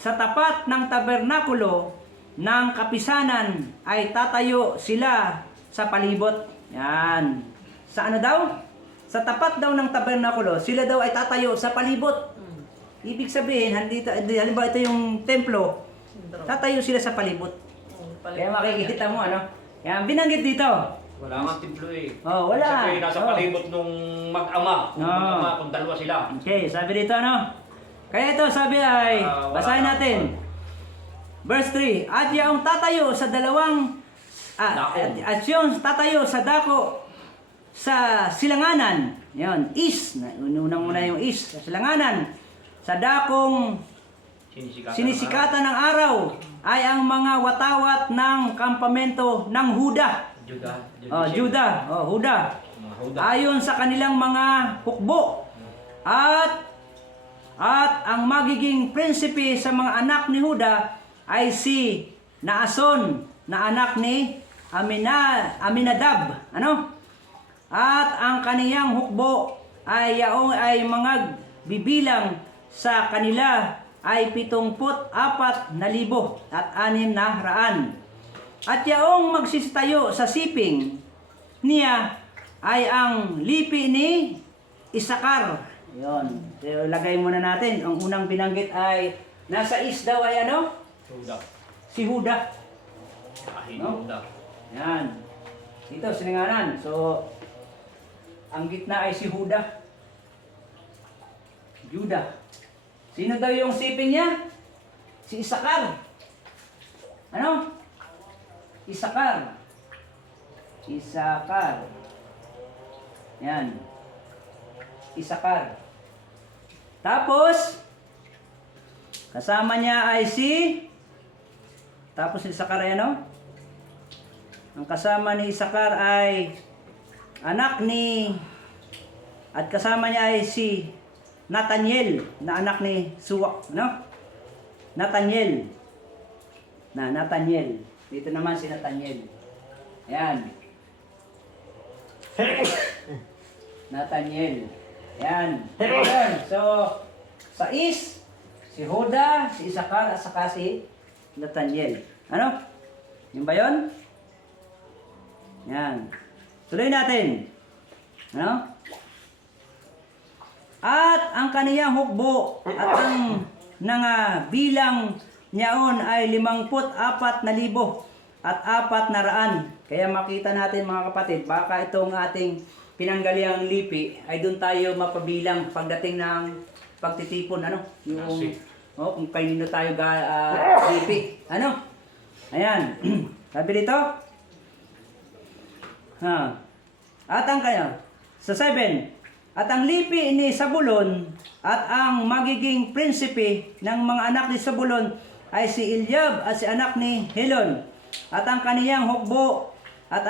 Sa tapat ng tabernakulo ng kapisanan ay tatayo sila sa palibot. Yan. Sa daw? Sa tapat daw ng tabernakulo, sila daw ay tatayo sa palibot. Ibig sabihin, halimbawa ito yung templo, tatayo sila sa palibot. Kaya makikita mo, Yan, binanggit dito. Wala nga templo eh. Wala. Sabi, nasa palibot nung mag-ama. Mag-ama, kung dalawa sila. Okay, sabi dito Kaya ito, sabi ay, basahin natin. Verse 3, at yung tatayo sa dalawang, at yung tatayo sa dako, sa silanganan, yun, east, unang muna yung east, sa silanganan, sa dakong sinisikatan ng araw, ay ang mga watawat ng kampamento ng Huda. Huda. Ayon sa kanilang mga hukbo. At ang magiging prinsipe sa mga anak ni Huda ay si Naason na anak ni Aminadab. At ang kaniyang hukbo ay yaong ay mga bibilang sa kanila ay 74,000 at 600. At yaong magsisitayo sa siping niya ay ang lipi ni Isakar. Yun. So, lagay muna natin. Ang unang binanggit ay nasa east daw ay Huda. Si Huda. Huda. Yan. Dito, sininganan. So, ang gitna ay si Huda. Juda. Sino daw yung siping niya? Si Isakar. Isakar. Isakar. Yan. Isakar. Tapos, kasama niya ay tapos si Isakar ay ano? Ang kasama ni Isakar ay anak ni, at kasama niya ay si Nathaniel, na anak ni Suwak, no? Nathaniel. Nathaniel. Dito naman si Nathaniel. Ayan. Nathaniel. Ayan. Ayan. So, sa si Huda, si Isakar, at saka si Nathaniel. Ano? Yun ba yun? Yan. Tuloy natin. Ano? At ang kaniyang hukbo at ang bilang niyaon ay 54,400 at 400. Kaya makita natin mga kapatid, baka itong ating pinanggaliang lipi ay doon tayo mapabilang pagdating ng pagtitipon, ano? Yung kung kanino tayo lipi. Ano? Ayan. Sabi dito. At ang sa 7, at ang lipi ni Sabulon at ang magiging prinsipe ng mga anak ni Sabulon ay si Eliab at si anak ni Helon. At ang kaniyang hukbo at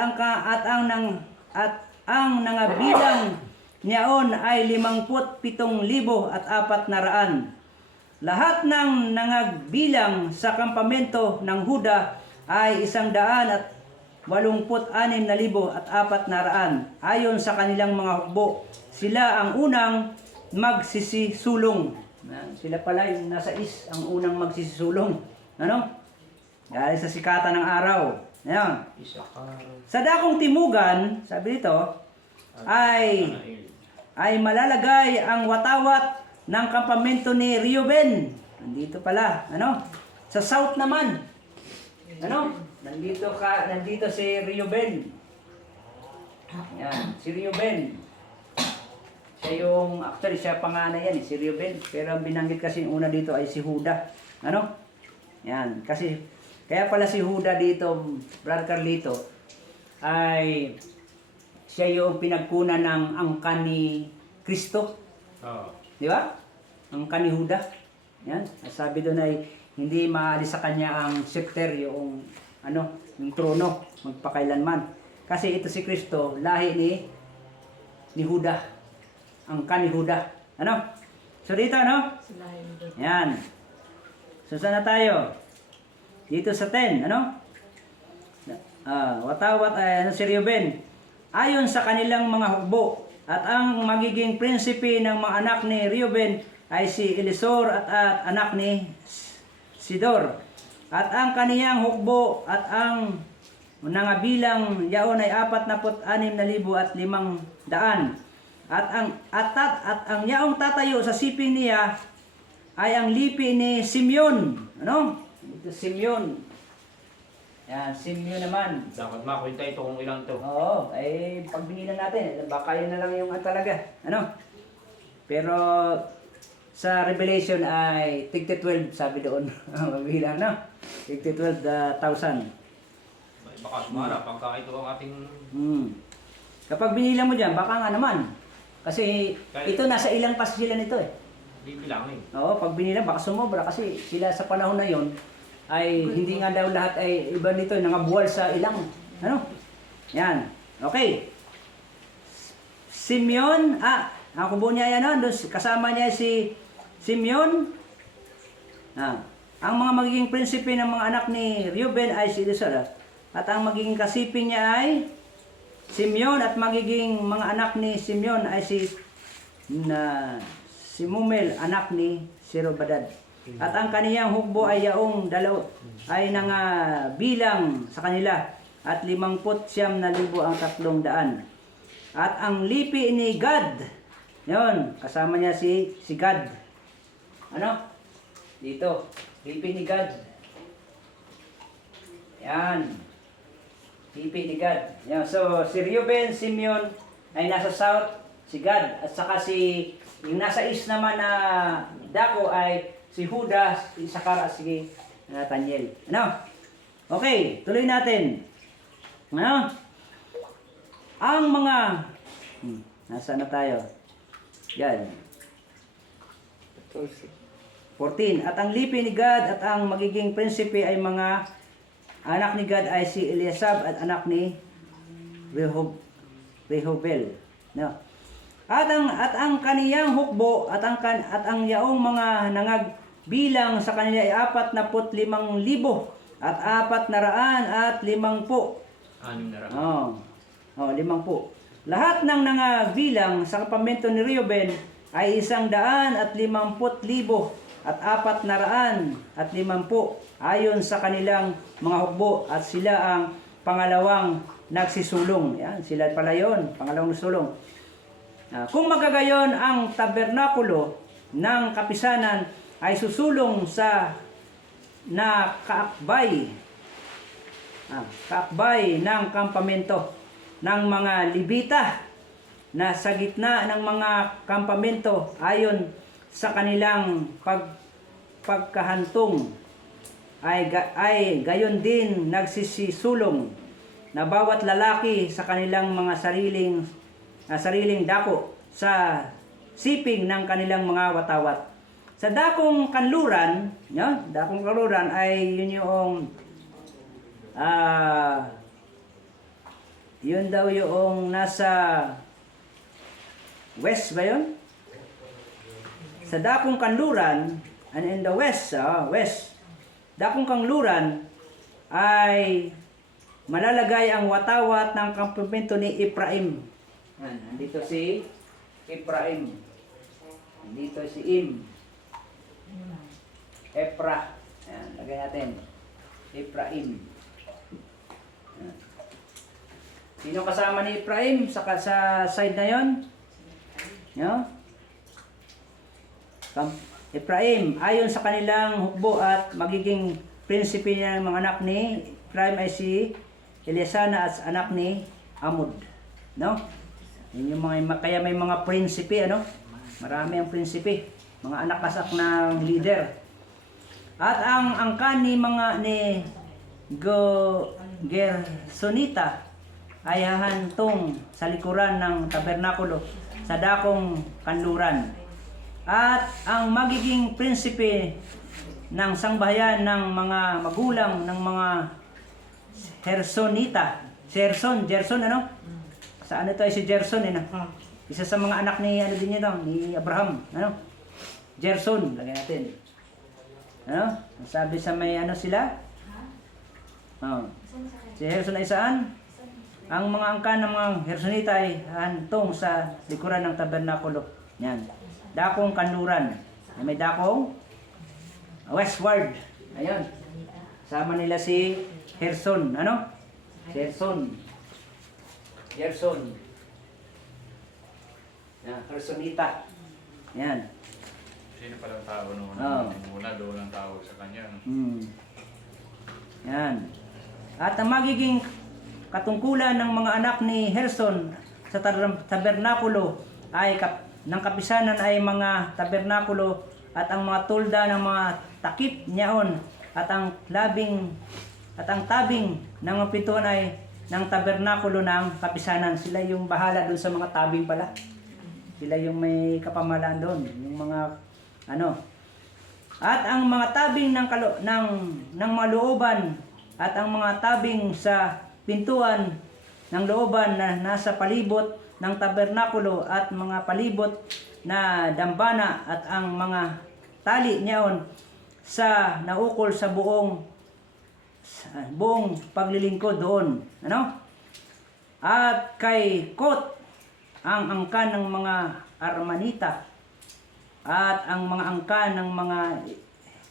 ang nangabilang niyaon ay 57,400. Lahat ng nangagbilang sa kampamento ng Huda ay 186,400 ayon sa kanilang mga hukbo. Sila ang unang magsisisulong. Sila pala yung nasa ang unang magsisisulong. Ano? Dahil sa sikatan ng araw. Ayan. Sa dakong timugan, sabi dito, ay malalagay ang watawat ng kampamento ni Reuben. Nandito pala. Ano? Sa south naman. Ano? Nandito si Reuben. Yan, si Reuben. Actually siya panganay yan, si Reuben. Pero ang binanggit kasi una dito ay si Huda. Ano? Yan, kasi kaya pala si Huda dito, Brother Carlito, ay siya yung pinagkunan ng angkan ni Kristo. Di ba? Angkan ni Huda. Yan, sabi doon ay hindi maalis sa kanya ang scepter, yung trono, magpakailanman. Kasi ito si Kristo, lahi ni Huda. Angkan ni Huda. Ano? So dito, ano? Yan. So saan na tayo? Dito sa 10, ano? Watawat ay si Reuben. Ayon sa kanilang mga hukbo, at ang magiging prinsipe ng mga anak ni Reuben ay si Elisor at anak ni Sidor. At ang kaniyang hukbo at ang nangabilang yaon ay 46,500. At ang yaong tatayo sa siping niya ay ang lipi ni Simeon. Ano? Ito Simeon. Yan, Simeon naman. Dapat makwenta ito kung ilang to. Oo, ay pag binilang natin, baka yun na lang yung talaga. Ano? Pero sa Revelation ay tigti 12 sabi doon. Mabilang, no? Tigti 12,000. Baka sumara pagka ito ang ating... Kapag binilang mo dyan, baka nga naman. Kasi ito nasa ilang pas sila nito eh. Bibilangin. Oo, pag binilang baka sumobra kasi sila sa panahon na yon ay hindi nga daw lahat ay iba nito, nangabuwal sa ilang. Ano? Yan. Okay. Simeon, ang kubo niya yan, kasama niya si Simeon. Ang mga magiging prinsipe ng mga anak ni Reuben ay si Elisor. At ang magiging kasiping niya ay Simeon, at magiging mga anak ni Simeon ay si Mumel, anak ni Zerobadad. At ang kaniyang hukbo ay yaong ay bilang sa kanila at 59,300 ang 300. At ang lipi ni Gad, yon, kasama niya si Gad. Ano? Dito, lipi ni Gad. Yan. Lipi ni Gad. Yan. So, si Reuben, Simeon ay nasa south, si Gad. At saka yung nasa east naman na dako ay si Huda, si Isakar at si Nathaniel. Ano? Okay, tuloy natin. Ano? Ang mga... Nasaan na tayo? Yan. 14. At ang lipi ni Gad at ang magiging prinsipe ay mga anak ni Gad ay si Eliasab at anak ni Rehobel. No. At ang kaniyang hukbo at ang yaong mga nangagbilang sa kanila ay 45,000 at 450. 600. Oh. Oh, 50. Lahat ng nangabilang sa kampamento ni Reuben ay 150,000 at 450 ayon sa kanilang mga hukbo at sila ang pangalawang nagsisulong. Yan, sila pala yun, pangalawang sulong. Kung magagayon ang tabernakulo ng kapisanan ay susulong sa kaakbay ng kampamento ng mga Libita na sa gitna ng mga kampamento ayon sa kanilang pagkahantong ay gayon din nagsisisulong na bawat lalaki sa kanilang mga sariling dako sa siping ng kanilang mga watawat. Sa dakong kanluran, dakong kanluran ay yun yung yun daw yung nasa west ba yun? Sa dakong kanluran, and in the west, dakong kanluran ay malalagay ang watawat ng kampamento ni Ephraim. Nandito si Ephraim. Nandito si Ephra. Ayan, lagay natin. Ephraim. Ayan. Sino kasama ni Ephraim sa side na yon? Ephraim, ayon sa kanilang hukbo at magiging prinsipe ng mga anak ni Ephraim ay si Eliasana at anak ni Amod. No? Yun yung kaya may mga prinsipe, marami ang prinsipe, mga anak kasak ng leader. At ang angkan ni Gersonita ay hahantong sa likuran ng tabernakulo sa dakong kanluran. At ang magiging prinsipe ng sangbahayan ng mga magulang ng mga Gersonita. Gerson, Saan ito ay si Gerson, Isa sa mga anak ni din ito, ni Abraham, Gerson, lagyan natin. Sabi sa may sila? Si Gerson ay saan? Ang mga angkan ng mga Gersonita ay hantong sa likuran ng tabernakulo. Yan. Dakong kanluran. May dakong westward. Ayun. Sama nila si Gerson. Gerson. Yan, Gersonita. Yan. Sino palang tao noon? Muna doon ang tawag sa kanya. Yan. At ang magiging katungkulan ng mga anak ni Gerson sa tabernakulo ay ng kapisanan ay mga tabernakulo at ang mga tulda ng mga takip niyaon at ang tabing ng mga pintuan ay ng tabernakulo ng kapisanan. Sila yung bahala doon sa mga tabing pala. Sila yung may kapamahalaan doon, yung mga At ang mga tabing ng mga looban at ang mga tabing sa pintuan ng looban na nasa palibot ng tabernakulo at mga palibot na dambana at ang mga tali niyaon sa naukol sa buong paglilingkod doon. At kay Kot ang angkan ng mga Armanita at ang mga angkan ng mga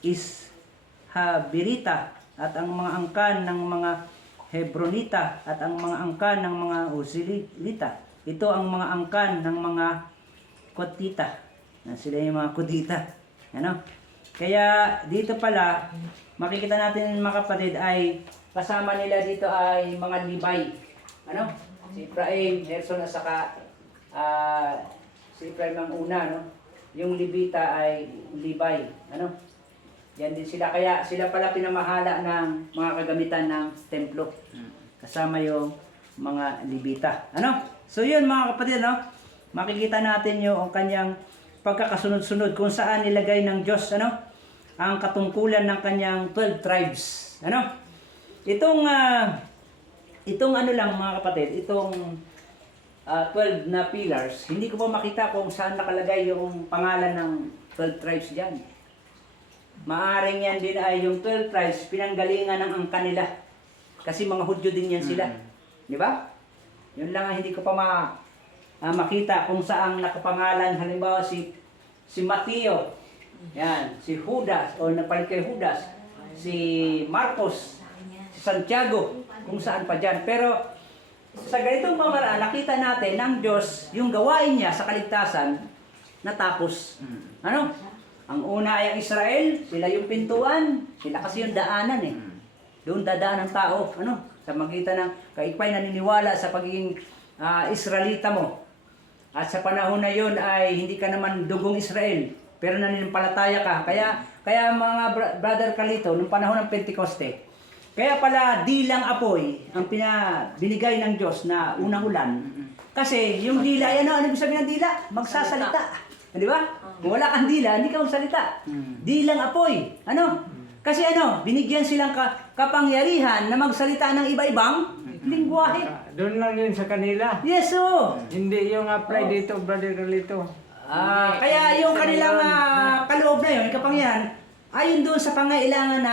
Ishabirita at ang mga angkan ng mga Hebronita at ang mga angkan ng mga Uzilita. Ito ang mga angkan ng mga Kotita. Sila yung mga Kotita. Kaya dito pala, makikita natin mga kapatid ay kasama nila dito ay mga Libay. Si Ephraim, Gerson at saka si Ephraim ang una. Yung Libita ay Libay. Yan din sila. Kaya sila pala pinamahala ng mga kagamitan ng templo. Kasama yung mga Levita. Ano? So yun mga kapatid, no? Makikita natin yung kanyang pagkakasunod-sunod kung saan nilagay ng Diyos, ano? Ang katungkulan ng kanyang 12 tribes. Ano? Itong ano lang mga kapatid, itong 12 na pillars, hindi ko pa makita kung saan nakalagay yung pangalan ng 12 tribes diyan. Maaring yan din ay yung 12 tribes, pinanggalingan ng angka nila. Kasi mga Hudyo din yan sila. Di ba? Yun lang ang hindi ko pa makita kung saan nakapangalan. Halimbawa si Mateo, yan, si Judas, o napalit kay Judas, si Marcos, si Santiago, kung saan pa dyan. Pero sa ganitong pamaraan, nakita natin ng Diyos yung gawain niya sa kaligtasan natapos. Ano? Ang una ay ang Israel, sila yung pintuan, sila kasi yung daanan eh. Doon dadaan ang tao, ano? Sa magitan ng kaikpay naniniwala sa pagiging Israelita mo. At sa panahon na yun ay hindi ka naman dugong Israel, pero nananampalataya ka. Kaya mga brother Carlito, nung panahon ng Pentecoste, kaya pala dilang apoy ang binigay ng Diyos na unang ulan. Kasi yung dila, ano ibig sabihin ng dila? Magsasalita. Di ba? Kung wala kang dila, hindi ka magsalita. Dilang apoy. Ano? Kasi binigyan silang kapangyarihan na magsalita ng iba-ibang lingwahe. Doon lang yun sa kanila. Yes, oo. Hindi yung apply dito, Brother Carlito. Kaya yung kanilang kaloob na yun, kapangyarihan, ayon doon sa pangailangan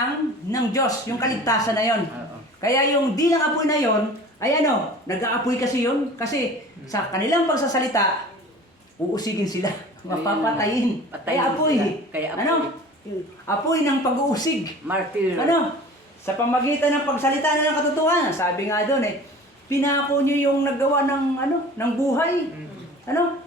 ng Diyos, yung kaligtasan na yon. Kaya yung dilang apoy na yon, ay nag-aapoy kasi yun. Kasi sa kanilang pagsasalita, uusigin sila. Mapapatayin. Kaya apoy. Kaya apoy. Ano? Apoy ng pag-uusig. Martyr. Ano? Sa pamagitan ng pagsalita na ng katotohanan, sabi nga doon pinako niyo yung naggawa ng buhay. Ano?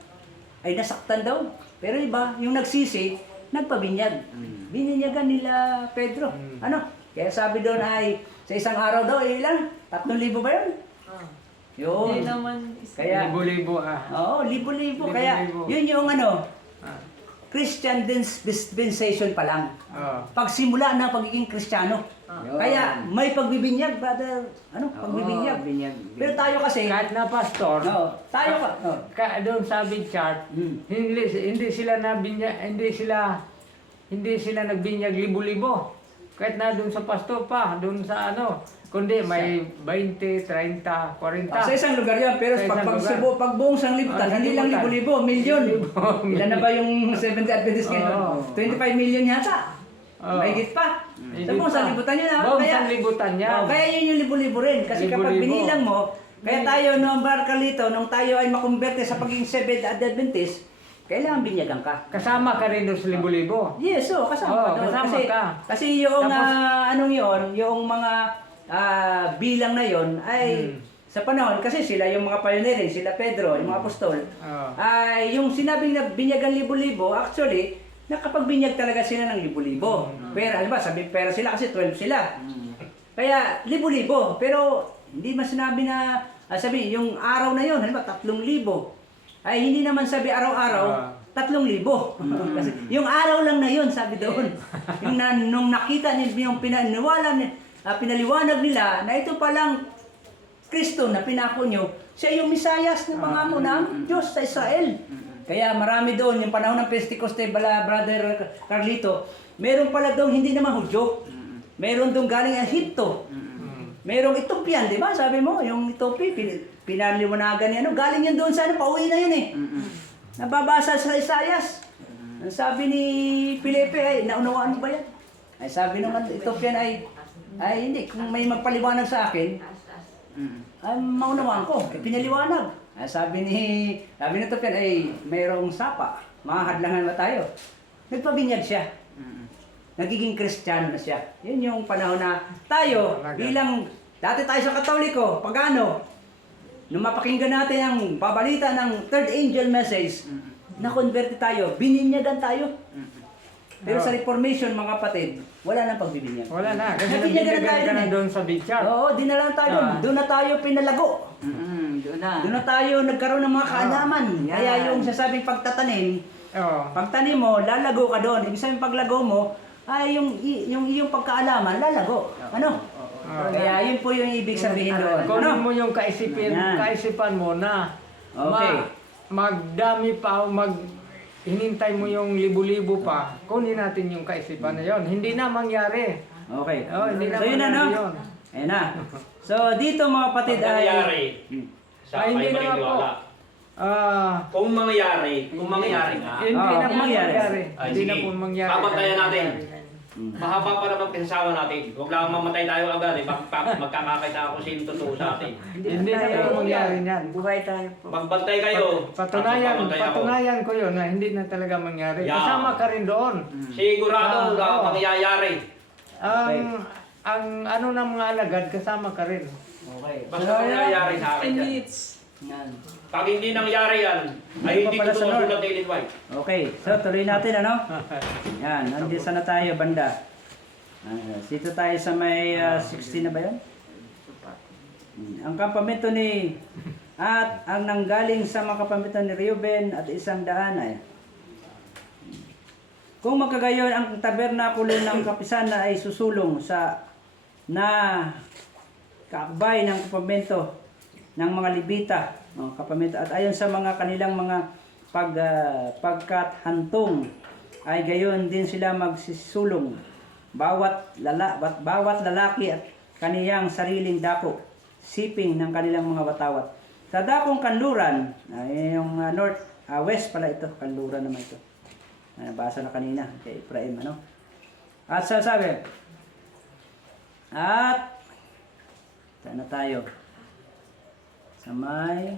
Ay nasaktan daw. Pero iba, yung nagsisi, nagpabinyag. Bininyagan nila Pedro. Ano? Kaya sabi doon ay, sa isang araw daw, ilan? 3,000 ba yun? Yun. Hindi naman Kaya, Libo-libo oo, libo-libo. Libo-libo. Kaya, yun yung Christian dispensation pa lang. Pagsimula ng pagiging Kristiyano. Kaya, may pagbibinyag, brother. Pagbibinyag. Binyag. Pero tayo kasi, Kahit na pastor, tayo pa. doon sa big chart, hindi sila nagbinyag libo-libo. Kahit na doon sa pastor pa, doon sa kundi may 20, 30, 40. Sa isang lugar yan, pero Sa isang pag buong sanglibutan, hindi lang libo-libo, milyon. Ilan na ba yung 70 Adventist ngayon? 25 million yata. Mahigit pa. Sa buong sanglibutan yun. Buong sanglibutan yan. Kaya yun yung libo-libo rin. Kasi kapag Libo-libo. binilang mo, kaya tayo, Brother Carlito, nung tayo ay makumberte sa pagiging 7 Adventist, kailangan binyagan ka. Kasama ka rin doon sa libo-libo. Yes, kasama ka doon. Kasama ka. Kasi yung, Tapos, yung mga bilang na yon ay sa panahon, kasi sila yung mga pioneer, sila Pedro, yung mga apostol, ay yung sinabing na binyagan libo-libo, actually, nakapagbinyag talaga sila ng libo-libo. Pero, pera sila kasi 12 sila. Kaya, libo-libo. Pero, hindi man sinabi na, sabi, yung araw na yon, 3,000. Ay, hindi naman sabi araw-araw, 3,000. Kasi, yung araw lang na yon, sabi doon. Yung nung nakita niyo, yung pinaliwanag nila na ito palang Kristo na pinako nyo, siya yung Misayas ng mga ng Diyos sa Israel. Kaya marami doon, yung panahon ng Pentecoste, Brother Carlito, meron pala doon hindi naman Hudyo. Meron doon galing Ehipto. Merong Ethiopian, di ba? Sabi mo, yung Ethiopia, pinaliwanagan niya. Galing yan doon sa pauwi na yun Nababasa sa Isayas. Ang sabi ni Felipe, ay, naunawaan mo ba yan? Ay sabi naman, Ethiopian ay hindi, kung may magpaliwanag sa akin, ay maunawaan ko. Pinaliwanag. Ay sabi ni Ethiopian, ay mayroong sapa. Mahadlangan ba tayo? Nagpabinyag siya. Nagiging Kristiyano na siya. Yun yung panahon na tayo, bilang, dati tayo sa Katoliko, pagano, nung mapakinggan natin ang babalita ng third angel message, na-convert tayo, bininyagan tayo. Pero sa Reformation, mga kapatid, wala nang pagbibinyag. Wala na. Kasi Nabinyagan nabinyagan ka na doon sa big chart. Oo, dinala tayo doon. Doon na tayo pinalago. Doon na tayo nagkaroon ng mga kaalaman. Yan. Kaya yung sasabing pagtatanim, pagtanim mo, lalago ka doon. Ibig sabihin paglago mo, ay yung iyong pagkaalaman lalago. Ano? Kaya yun po yung ibig sabihin doon. Kunin Ano? mo yung Ayan. kaisipan mo na Okay. magdami pa, hinintay mo yung libo-libo pa, kunin natin yung kaisipan na yon. Hindi na mangyari. Okay. Oh, hindi na So yun na, no? mangyari yun. Ayan na. So dito mga kapatid Pag ay... nangyari, sa Ay, hindi kayo na nga po. maniniwala. Kung mangyari nga, Hindi na kung mangyari. mangyari. Ay, Hindi na sige. po mangyari. Babantayan natin. Mm. mahaba pa naman pinsasawa natin. Huwag lang mamatay tayo agad eh. Magkakakita ako sino totoo sa atin. Hindi na po mangyari yan. Buhay tayo po. Magbantay kayo. Patunayan, Magbantay ako. patunayan ko yun na hindi na talaga mangyari. Yeah. Kasama ka rin doon. Sigurado na Oo. mangyayari. Ang ano ng mga alagad, kasama ka rin. Okay. Basta mangyayari sa akin yan. Yan. Pag hindi nangyari yan, ay hindi ko Pala sa Lord. susunod Ellen White. Okay, so tuloy natin ano? Yan, nandito na tayo banda. Dito tayo sa may 16 na ba yun? Ang kampamento ni at ang nanggaling sa mga kampamento ni Reuben at 100 ay kung magkagayon ang tabernakulo ng kapisan ay susulong sa na kaakbay ng kampamento ng mga Libita, mga kapamento, at ayon sa mga kanilang mga pagkathantong ay gayon din sila magsisulong bawat lalaki at kaniyang sariling dako siping ng kanilang mga watawat sa dakong kanluran ay yung west pala ito, kanluran naman ito, nabasa na kanina kay Ephraim ano, at sasabi at saan na tayo sa may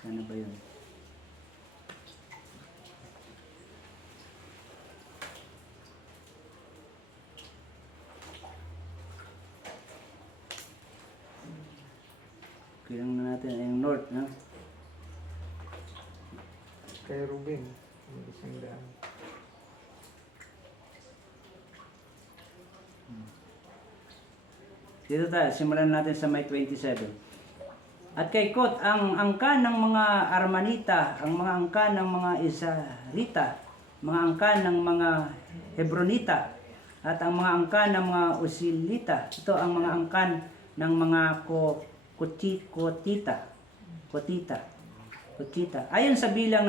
sana ba yun? Kailangan na natin ay yung north, no? Kay Ruben. Ang isang daan. Dito tayo, simulan natin sa may 27. At kay Kot, ang angkan ng mga Armanita, ang mga angkan ng mga Israelita, mga angkan ng mga Hebronita, at ang mga angkan ng mga Usilita. Ito ang mga angkan ng mga Kotita. Ayon sa bilang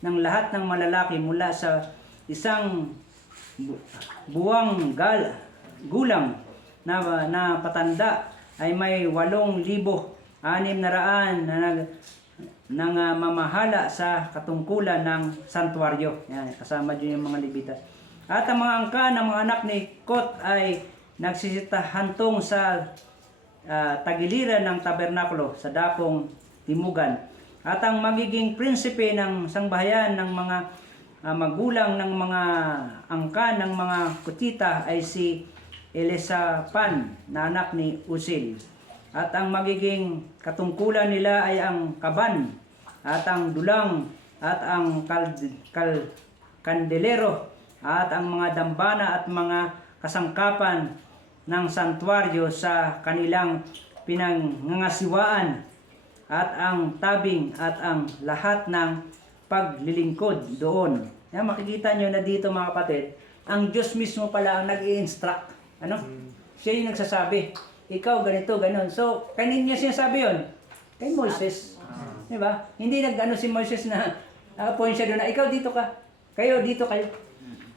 ng lahat ng malalaki mula sa isang buwang gulang na patanda ay may 8,600 na mamahala sa katungkulan ng santuaryo. Yan, kasama din yung mga Levita. At ang mga angka ng mga anak ni Kot ay nagsisitahantong sa tagiliran ng tabernakulo sa dakong timugan. At ang magiging prinsipe ng sangbahayan ng mga magulang ng mga angka ng mga Kutita ay si Elisapan na anak ni Usil. At ang magiging katungkulan nila ay ang kaban at ang dulang at ang kandelero at ang mga dambana at mga kasangkapan ng santuaryo sa kanilang pinangangasiwaan at ang tabing at ang lahat ng paglilingkod doon. Yan, makikita nyo na dito mga kapatid, ang Diyos mismo pala ang nag-i-instruct. Ano? Siya yung nagsasabi, ikaw ganito, ganon. So, kanin niya sinasabi yun? Kay Moises. Diba? Hindi nag-ano si Moises na point siya doon na, ikaw dito ka, kayo dito kayo.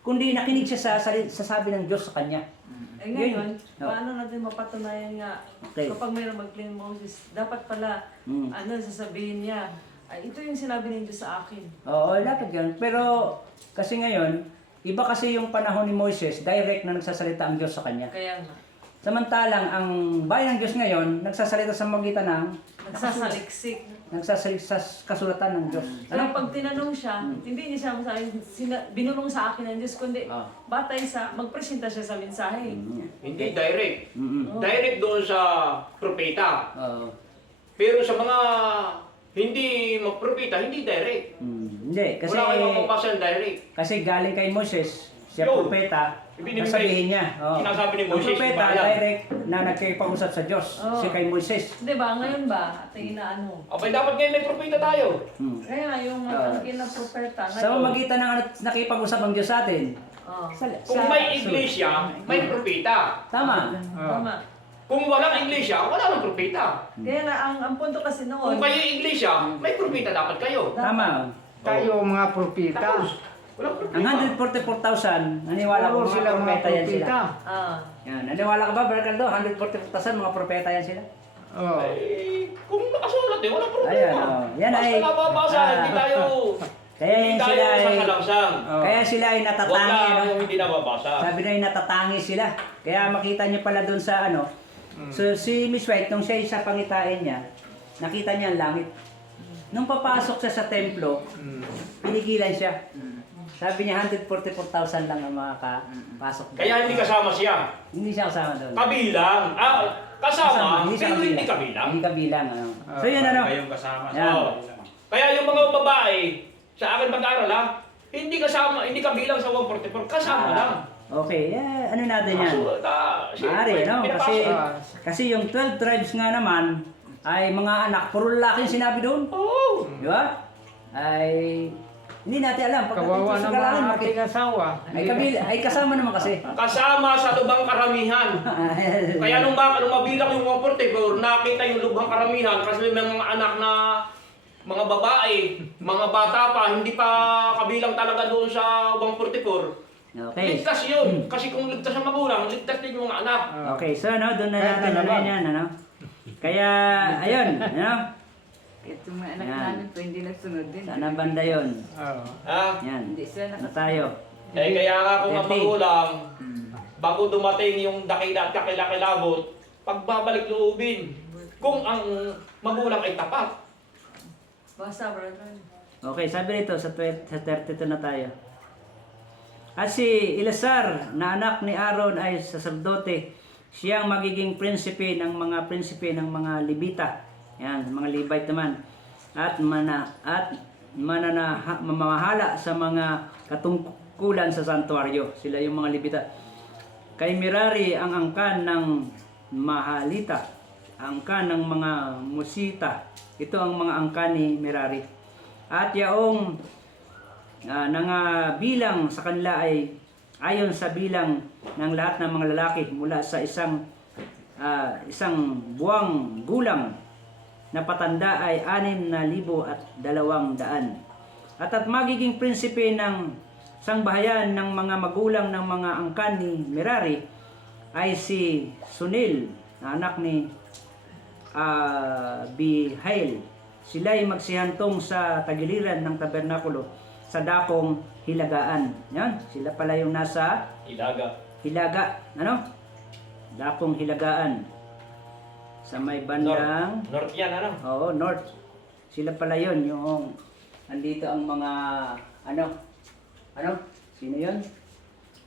Kundi nakinig siya sa sabi ng Diyos sa kanya. Eh ngayon, paano natin mapatunayan nga Okay. kapag mayroong mag-claim Moses, dapat pala, sasabihin niya, ay, ito yung sinabi ng Diyos sa akin. Oo, dapat yun. Pero, kasi ngayon, iba kasi yung panahon ni Moises, direct na nagsasalita ang Diyos sa kanya. Kaya nga, Samantalang, ang bayan ng Diyos ngayon, nagsasalita sa magitan ng nagsasaliksik. nagsasalita sa kasulatan ng Diyos. Kaya pag tinanong siya, hindi niya siya masabi, binulong sa akin ng Diyos, kundi batay sa, magpresenta siya sa mensahe. Hindi direct. Mm-mm. Direct doon sa propeta. Oo. Pero sa mga hindi magpropeta, hindi direct. Hindi, kasi Wala kayong mapapasa direct. kasi galing kay Moses, siya Yun. propeta, Ibinibigay. sasabihin niya. Sinasabi ni Moses, Ang propeta, bayan. direct na nagkipag-usap sa Diyos, Oo. si kay Moises. Di ba? Ngayon ba? Tingin na ano. Abay, dapat ngayon may propeta tayo. Kaya nga yung Oo. ang kinapropeta. Sa magitan ng nakipag-usap ang Diyos sa atin. Kung may iglesia, may propeta. Tama. Tama. Kung walang iglesia, wala nang propeta. Kaya nga, ang punto kasi Kung noon, kayo iglesia, may propeta dapat kayo. Tama. Tayo mga propita. Tapos, walang propeta. Ang 144,000, naniwala ko Puro mga sila mga propeta yan sila. propita. Yan, naniwala ka ba, Berkaldo? 144,000 mga propeta yan sila? Oh. Eh, kung nakasulat eh, walang problema. Ayan, oh. Yan Basta ay- nababasa, hindi tayo, Kaya hindi yan tayo sila ay, sasalangsang. kaya sila ay Huwag natatangi. na ano? hindi nababasa. Sabi na yung natatangi sila. Kaya makita niyo pala doon sa ano. So si Miss White, nung siya ay sa pangitain niya, nakita niya ang langit. Nung papasok siya sa templo, pinigilan siya. Sabi niya 144,000 lang ang makakapasok. Kaya hindi kasama siya. Hindi siya kasama doon. Kabilang. Kasama, Hindi siya pero hindi kabilang. Hindi kabilang. Ano. So yun ano. Kayong kasama Yan. Oo. Kaya yung mga babae, sa akin mag-aaral ha, hindi kasama, hindi kabilang sa 144, kasama lang. Okay, ano natin yan? Maaari, Maaari, no? Kasi yung 12 tribes nga naman, ay mga anak, puro lalaki yung sinabi doon. Oo. Di ba? Ay, hindi natin alam. Kawawa sa naman galangan, ang ating asawa. ay kasama naman kasi. Kasama sa lubhang karamihan. Kaya nung mabilang yung 144, nakita yung lubhang karamihan kasi may mga anak na mga babae, mga bata pa, hindi pa kabilang talaga doon sa 144. Okay. Ligtas yun. Kasi kung ligtas ang magulang, ligtas din yung mga anak. Okay, so ano, doon na Kaya natin ano naman. yan, ano? Kaya, ayun, ano? Ito mga anak Yan. namin po hindi nagsunod din. Sana banda yun. Oo. Ha? Yan. Hindi sila Ano tayo? Kaya nga kung ang 30. magulang, bago dumating yung dakila at kakilakilabot, pagbabalik loobin. Kung ang magulang ay tapat. basta brother. Okay, sabi rito sa 32 na tayo. At si Eleazar na anak ni Aaron ay saserdote. Siyang magiging prinsipe ng mga Levita. Yan, mga Levite naman. At mamahala sa mga katungkulan sa santuario. Sila yung mga Levita. Kay Merari ang angkan ng Mahalita, angkan ng mga Musita. Ito ang mga angkan ni Merari. At yaong bilang sa kanila ay ayon sa bilang ng lahat ng mga lalaki mula sa isang buwang gulang na patanda ay 6,200. At magiging prinsipe ng sangbahayan ng mga magulang ng mga angkan ni Merari ay si Sunil, na anak ni Bihail. Sila ay magsihantong sa tagiliran ng tabernakulo sa dakong hilagaan. Yan, sila pala yung nasa hilaga. Ano? Dakong hilagaan. Sa may bandang... North yan, ano? Oo, north. Sila pala yun, yung... Andito ang mga... Ano? Sino yun?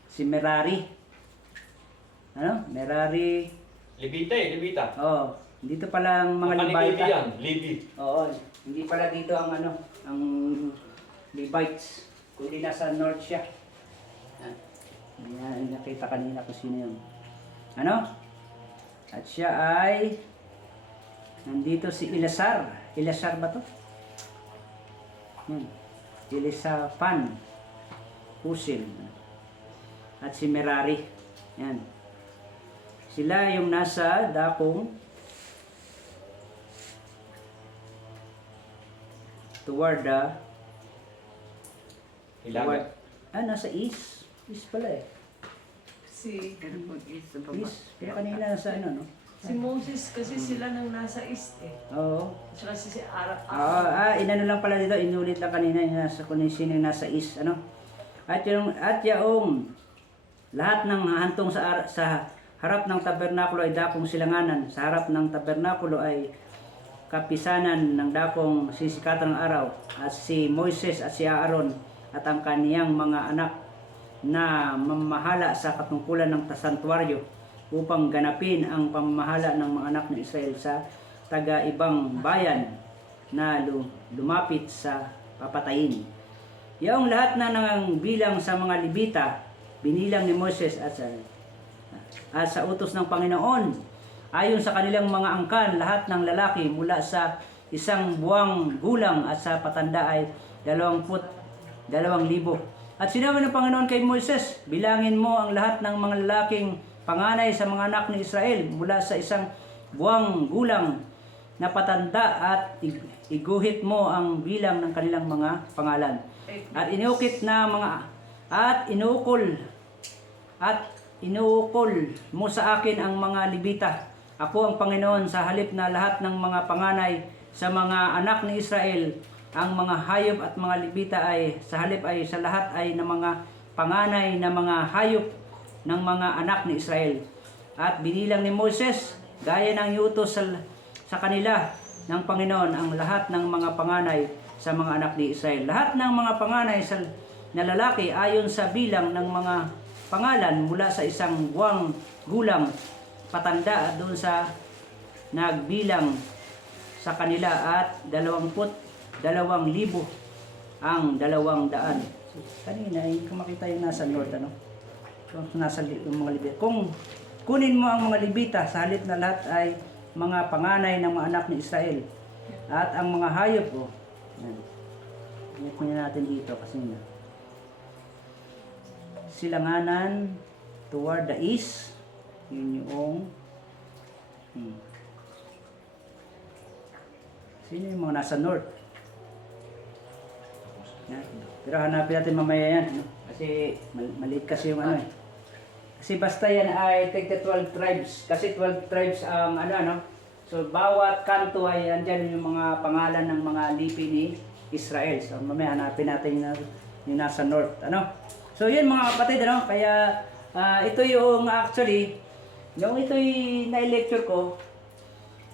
Si Merari. Ano? Merari... Levita. Oo. Dito pala ang mga Levita. yan, Levi. Oo. Hindi pala dito ang ang Levites. Kundi nasa north siya. Ayan, nakita kanina ko sino yun. Ano? At siya ay nandito si Eleazar. Eleazar ba to? Elizaphan Husil. At si Merari. Yan. Sila yung nasa dakong toward the Hilaga. nasa east. East pala eh. Si Pero pag isa pa ba? East. Pero kanina nasa ano, no? Moses kasi sila nang nasa east eh. Oo. Saka si Arab. Inano lang pala dito, inulit lang kanina yung nasa kung sino yung nasa east, ano? At yung lahat ng hantong sa harap ng tabernakulo ay dakong silanganan. Sa harap ng tabernakulo ay kapisanan ng dakong sisikatan ng araw. At si Moises at si Aaron at ang kaniyang mga anak na mamahala sa katungkulan ng santuaryo upang ganapin ang pamamahala ng mga anak ng Israel sa taga-ibang bayan na lumapit sa papatayin. Yung lahat na nang bilang sa mga Levita, binilang ni Moses at sa utos ng Panginoon ayon sa kanilang mga angkan, lahat ng lalaki mula sa 1 buwang gulang at sa patanda ay 22,000. At sinabi ng Panginoon kay Moises, bilangin mo ang lahat ng mga lalaking panganay sa mga anak ni Israel mula sa 1 buwang gulang na patanda at iguhit mo ang bilang ng kanilang mga pangalan. At inuukol mo sa akin ang mga Libita. Ako ang Panginoon, sa halip na lahat ng mga panganay sa mga anak ni Israel, ang mga hayop at mga Libita ay sa halip ay sa lahat ay ng mga panganay na mga hayop ng mga anak ni Israel. At binilang ni Moses, gaya ng iutos sa kanila ng Panginoon, ang lahat ng mga panganay sa mga anak ni Israel. Lahat ng mga panganay na lalaki ayon sa bilang ng mga pangalan mula sa 1 buwang gulang patanda at doon sa nagbilang sa kanila at 22,000 ang 200. Kanina ay kung makita yung nasa north, ano? Kung nasa yung mga Libita. Kung kunin mo ang mga Libita sa halip na lahat ay mga panganay ng mga anak ni Israel at ang mga hayop ko. Yan. Kunin natin dito kasi na. Silanganan toward the east. Yun yung sino yung mga nasa north? Yan. Pero hanapin natin mamaya yan, no? Kasi maliit kasi yung ano eh. Kasi basta yan ay take the 12 tribes. Kasi 12 tribes ang ano. So bawat kanto ay andyan yung mga pangalan ng mga lipi ni Israel. So mamaya hanapin natin yung nasa north, ano. So yun mga kapatid, ano. Kaya ito yung actually, yung ito'y na-lecture ko,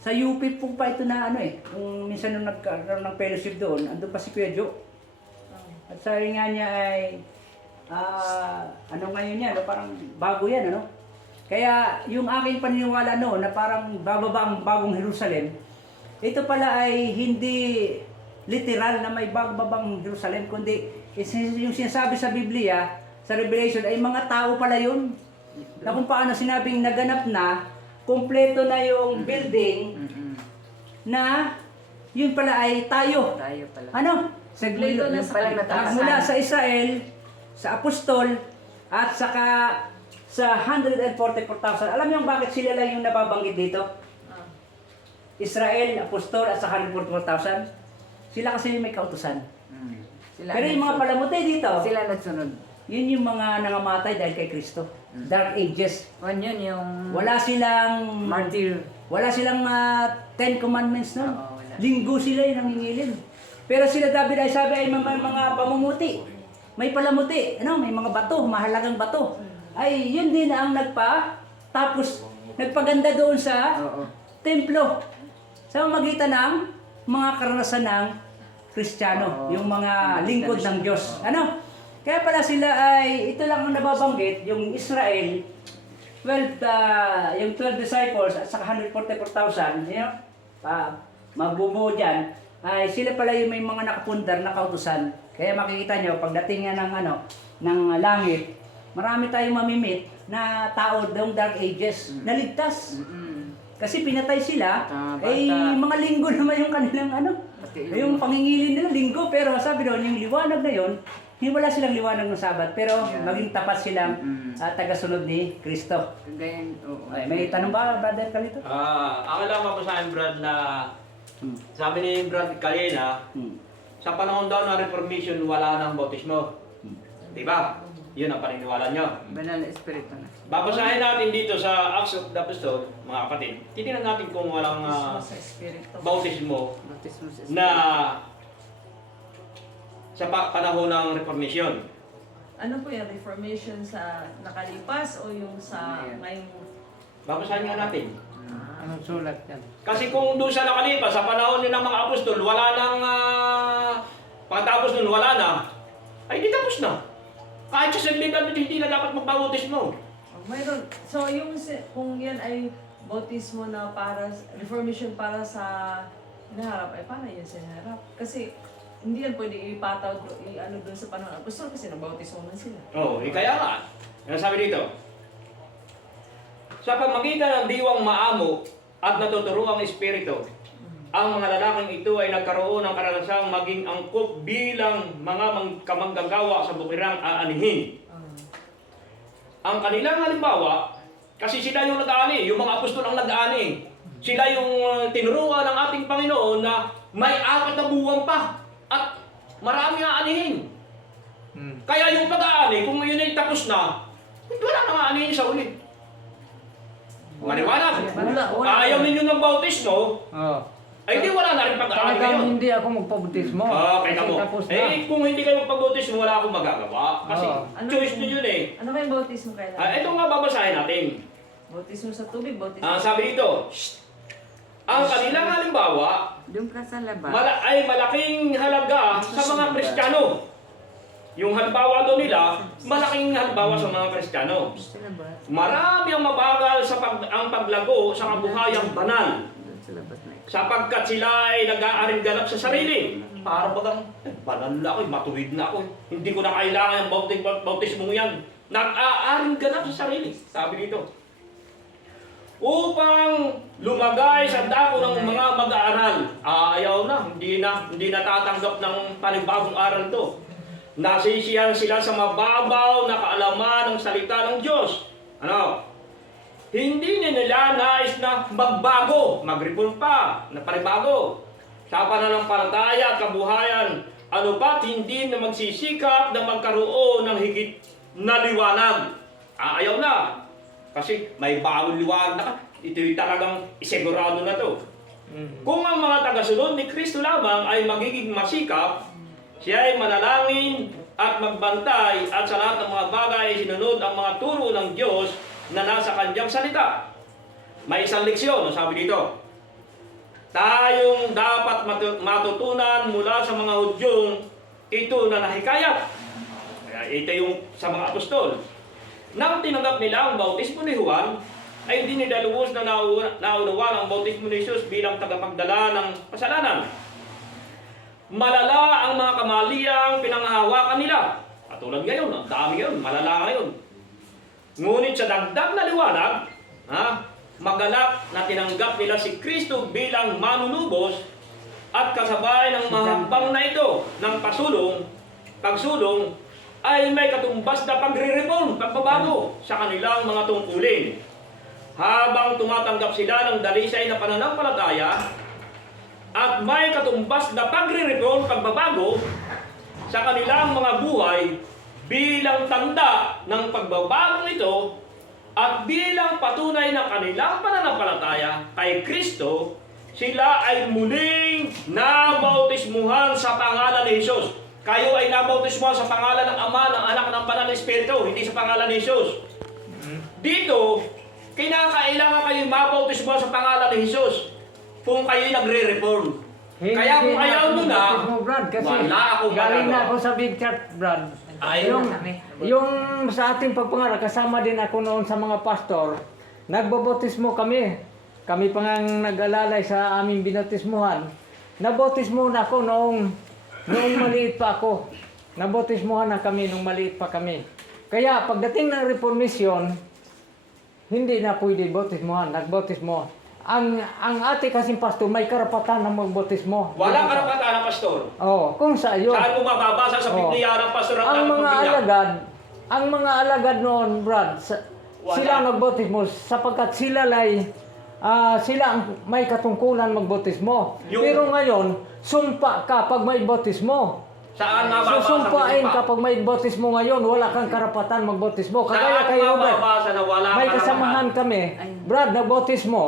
sa UP po pa ito na ano eh. Kung minsan nung nagkaroon ng fellowship doon, andun pa si Kuya Joe. At sabi nga niya ay, ano ngayon yan, no? Parang bago yan, ano? Kaya yung aking paniniwala noon na parang bababa ang bagong Jerusalem, ito pala ay hindi literal na may bababang Jerusalem, kundi yung sinasabi sa Biblia, sa Revelation, ay mga tao pala yun. Na kung paano sinabing naganap na, kumpleto na yung building, na yun pala ay tayo. Tayo pala. Ano? Kumpleto na sa Mula sa Israel, sa apostol, at saka sa 144,000. Alam niyo bakit sila lang yung nababanggit dito? Israel, apostol, at sa 144,000? Sila kasi yung may kautusan. Sila Pero yung mga palamuti dito, Sila nagsunod. yun yung mga nangamatay dahil kay Kristo. Dark Ages. Yun yung Wala silang martyr. Wala silang 10 commandments nun. Oo, wala. Linggo sila yung nangingilin. Pero sila David ay sabi ay mga pamumuti. May palamuti, ano, may mga bato, mahalagang bato. Ay yun din ang nagpaganda doon sa templo. Sa magitan ng mga karanasan ng Kristiyano, yung mga lingkod ng Diyos. Ano? Kaya pala sila ay, ito lang ang nababanggit, yung Israel, yung 12 disciples at saka 144,000, you know, mabubuo dyan, ay sila pala yung may mga nakapundar na kautusan. Kaya makikita nyo, pagdating nga ng langit, marami tayong mamimit na tao ng Dark Ages, naligtas. Kasi pinatay sila, mga linggo naman yung kanilang yung pangingilin nila, linggo. Pero sabi doon, yung liwanag na yun, hindi wala silang liwanag ng Sabat, pero maging tapat silang tagasunod ni Kristo. Ay, may tanong ba, Brother Calito? Ako lang po sa akin, Brad, na sabi ni Brad kanina, sa panahon daw ng Reformation, wala nang bautismo. Diba? Yun ang paniniwala nyo. Banal na espiritu na. Babasahin natin dito sa Acts of the Apostles, mga kapatid. Titingnan natin kung walang sa espiritu. bautismo Bautismo sa espiritu. na sa panahon ng Reformation. Ano po yung Reformation sa nakalipas o yung sa ngayong... Babasahin nga natin. Anong sulat yan? Kasi kung doon sa nakalipas, sa panahon ng mga apostol, wala nang, pagkatapos nun wala na, ay di tapos na. Kahit sa saglitan, hindi na dapat magbautismo. Mayroon. So yung kung yan ay bautismo na para, Reformation para sa hinaharap, ay paano yun sa hinaharap? Kasi hindi yan pwede ipataw doon sa panahon ng apostol kasi nabautismo man sila. Oo, kaya nga. Ano sabi dito? Sa pamagitan ng diwang maamo at natuturuang espiritu, ang mga lalaking ito ay nagkaroon ng karanasang maging angkop bilang mga kamanggagawa sa bukirang aanihin. Ang kanilang halimbawa, kasi sila yung nag-aani, yung mga apostol ang nag-aani. Sila yung tinuruan ng ating Panginoon na may 4 na buwan pa at marami aanihin. Kaya yung pag-aani, kung yun ay tapos na, wala nang aanihin sa ulit. Maliwanag. Ayaw ninyo ng bautismo, Oh. ay di wala na rin pag-aani Talagang ngayon. hindi ako magpabautismo. Okay na Kasi mo. tapos na. Eh, kung hindi kayo magpabautismo, wala akong magagawa. Kasi choice nyo yun eh. Ano kayong bautismo kailangan? Ito nga babasahin natin. Bautismo sa tubig, bautismo Sabi dito, ang kanilang halimbawa Doon ka sa labas. ay malaking halaga sa mga Kristiyano. Yung halimbawa doon nila, malaking halimbawa sa mga Kristiyano. Sa labas. Marami ang mabagal sa ang paglago sa kabuhayang banal, Doon sa labas na. sapagkat sila ay nag-aaring ganap sa sarili. Para bagang, banal na ako, matuwid na ako. Hindi ko na kailangan ang bautismo yan. Nag-aaring ganap sa sarili. Sabi dito. Upang lumagay sa dako ng mga mag-aaral. Ayaw na, hindi natatanggap ng panibagong aral to. Nasisiyahan sila sa mababaw na kaalaman ng salita ng Diyos. Ano? Hindi nila nais na magbago, mag-reform pa, na panibago. Sa pananampalataya at kabuhayan, ano ba't hindi na magsisikap na magkaroon ng higit na liwanag? Ayaw na. Kasi may bagong liwanag na ka. Ito'y talagang isigurado na to. Kung ang mga tagasunod ni Kristo lamang ay magiging masikap, siya ay manalangin at magbantay at sa lahat ng mga bagay ay sinunod ang mga turo ng Diyos na nasa kanyang salita. May isang leksyon, sabi dito. Tayong dapat matutunan mula sa mga Hudyong ito na nahikayat. Kaya ito yung sa mga apostol. Nang tinanggap nila ang bautismo ni Juan, ay hindi nila lubos na naunawan ang bautismo ni Jesus bilang tagapagdala ng kasalanan. Malala ang mga kamaliyang pinanghahawakan nila. Katulad ngayon, ang dami ngayon, malala ngayon. Ngunit sa dagdag na liwanag, magalak na tinanggap nila si Kristo bilang manunubos at kasabay ng mahambang na ito ng pagsulong ay may katumbas na pagre-reform, pagbabago sa kanilang mga tungkulin. Habang tumatanggap sila ng dalisay na pananampalataya at may katumbas na pagre-reform, pagbabago sa kanilang mga buhay bilang tanda ng pagbabagong ito at bilang patunay ng kanilang pananampalataya kay Kristo, sila ay muling nabautismuhan sa pangalan ni Jesus. Kayo ay nabautismuhan sa pangalan ng Ama, ng Anak, ng Banal na Espiritu, hindi sa pangalan ni Jesus. Dito, kinakailangan kayo mabautismuhan sa pangalan ni Jesus kung kayo nagre-reform. Kaya kung ayaw nyo na, Brad, kasi wala akong galing na magagawa. ako sa Big Church, Brad. Ayaw. Yung sa ating pagpangaral, kasama din ako noon sa mga pastor, nagbabotismo kami. Kami pa nga nag-alalay sa aming binatismuhan. Nabotismo na ako noong maliit pa ako. Nabotismuhan na kami nung maliit pa kami. Kaya pagdating ng reformation, hindi na pwede botismuhan, nagbotismo. Ang ate kasing pastor may karapatan ng magbotismo. Walang karapatan ng pastor. Oh, kung sa iyo. Saan mo mababasa sa Biblia ng pastor at Ang ng mga Biblia? alagad noon, Brad, sila ang nagbotismo sapagkat sila ang may katungkulan magbotismo. Pero ngayon, sumpa ka pag may botismo. Saan mababasa Susumpain Biblia? kapag may botismo ngayon, wala kang karapatan magbotismo. Kagaya Saan kay Robert, mababasa na wala may karapatan? kasamahan kami. Brad, nagbotismo.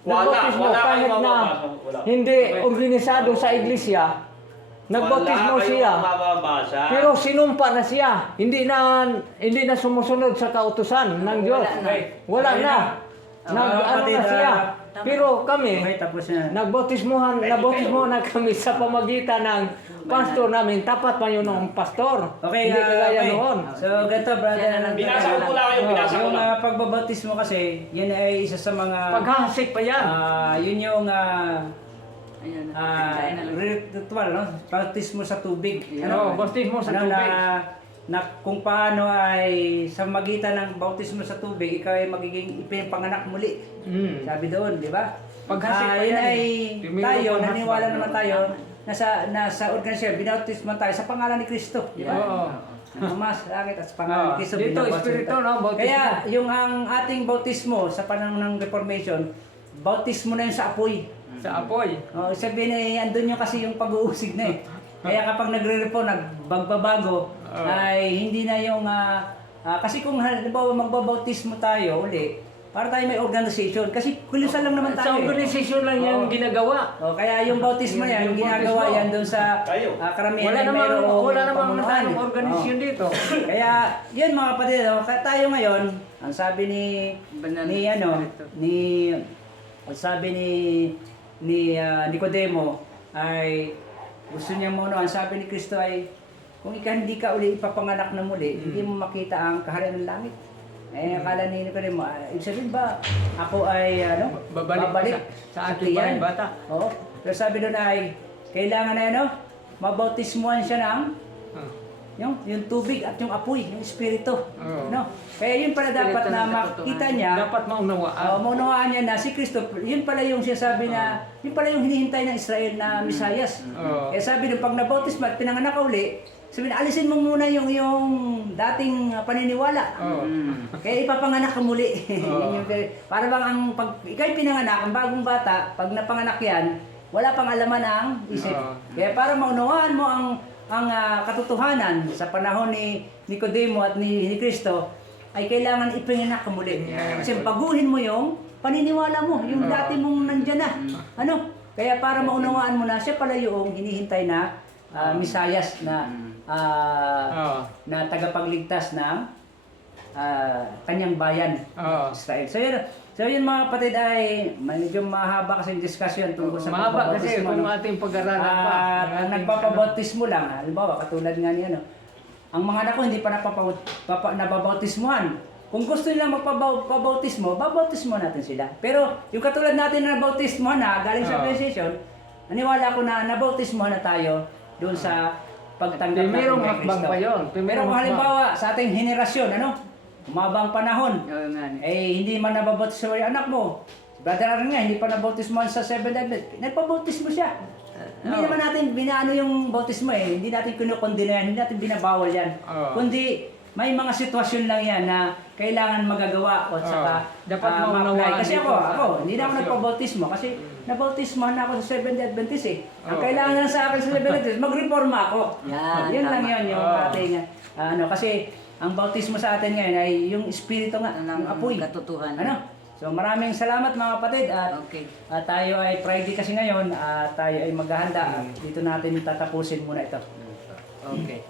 Nagbotismo wala kahit kayong na mababasa, wala. hindi organisado sa iglesia. Nagbotismo Wala siya. kayong mababasa. Pero sinumpa na siya. Hindi na sumusunod sa kautusan ng Diyos. Wala na. Ano na siya. Pero kami, Okay, tapos na. nagbotismo na kami sa pamagitan ng pastor namin. Tapat pa yun ng pastor. Okay, Hindi kagaya okay. noon. So, ganito, brother. Binasa ko lang yung binasa ko Yung lang. pagbabautismo kasi, yan ay isa sa mga... Paghahasik pa yan. yun yung Ayun, kain na lang. ritual, no? Bautismo sa tubig. Oo, bautismo sa tubig. Na na kung paano ay sa magitan ng bautismo sa tubig, ikaw ay magiging ipinapanganak muli. Sabi doon, di ba? Paghasik pa Yun yan ay Primero tayo, panghasik. naniwala naman tayo na sa organisasyon, binautismo tayo sa pangalan ni Kristo. Di ba? Oo. Ang Ama sa langit at sa pangalan ni Kristo. Dito, binabautismo espiritu, tayo. no? Bautismo. Kaya yung ang ating bautismo sa panahon ng Reformation, bautismo na yun sa apoy. Sa apoy. Sabihin eh, andun yung kasi yung pag-uusig na eh. Kaya kapag nagre-reform, nagbabago, ay hindi na yung... kasi kung halimbawa magbabautismo tayo uli, para tayo may organization. Kasi kulisan lang naman Sa tayo. organisasyon lang yan Oo. ginagawa. Kaya yung bautismo yan, Yung ginagawa bautismo. yan doon sa Tayo. karamihan Wala ay namang mayroong pamunuan. anong organisasyon dito. Kaya yun mga kapatid, tayo ngayon, ang sabi Banal ni na ano, espiritu. ang sabi ni Nicodemo ay gusto niya muna, ang sabi ni Kristo ay kung hindi ka uli ipapanganak na muli, hindi mo makita ang kaharian ng langit. Akala ni Nicodemo, ibig sabihin ba ako ay Babalik sa aking tiyan? bata. Oo. Pero sabi doon ay kailangan na mabautismuhan siya ng yung tubig at yung apoy, yung espiritu. Oo. No? Kaya yun pala dapat Espiritu na ng makita katotohanan. niya. Dapat maunawaan. Maunawaan niya na si Kristo, yun pala yung sinasabi na, yun pala yung hinihintay ng Israel na Misayas. Oo. Kaya sabi nung pag nabautismo at pinanganak ka uli, sabi na alisin mo muna yung dating paniniwala. Oo. Kaya ipapanganak ka muli. Oo. Para bang pag ikaw'y pinanganak, ang bagong bata, pag napanganak yan, wala pang alaman ang isip. Oo. Kaya para maunawaan mo ang katotohanan sa panahon ni Nicodemo at ni Kristo, ay kailangan ipinganak ka muli. Kasi baguhin mo yung paniniwala mo, yung dati mong nandyan na. Kaya para maunawaan mo na, siya pala yung hinihintay na Misayas na na tagapagligtas ng kanyang bayan, Israel. So yun mga kapatid ay medyo mahaba kasi yung discussion tungkol sa Mahaba kasi pagbabautismo, kung no? ating pag-aralan pa. Ang nagpapabautismo lang, halimbawa katulad nga ni ang mga anak ko hindi pa nababautismuhan. Kung gusto nila magpabautismo, babautismo natin sila. Pero yung katulad natin na nabautismuhan na galing sa organization, naniwala ko na nabautismuhan na tayo doon sa pagtanggap natin Merong kay hakbang Kristo. pa yun. Pero kung halimbawa sa ating henerasyon, umabang panahon, Oo nga. hindi man nababautismo yung anak mo. Brother Aaron nga, hindi pa nabautismo sa Seventh Advent. Nagpabautismo siya. Hindi naman natin binaano yung bautismo Hindi natin kinukondina yan, hindi natin binabawal yan. Kundi may mga sitwasyon lang yan na kailangan magagawa o saka Dapat ma-apply. maunawaan Kasi dito ako, hindi na ako sa nagpabautismo kasi nabautismohan na ako sa Seventh Adventist Ang Oo. kailangan lang sa akin sa Seventh Adventist, magreforma ako. Yan, Yun lang tama. yun yung Oo. ating kasi ang bautismo sa atin ngayon ay yung espiritu nga, yung apoy. Katotohanan. So maraming salamat mga kapatid at Okay. tayo ay Friday kasi ngayon at tayo ay maghahanda at dito natin tatapusin muna ito. Okay.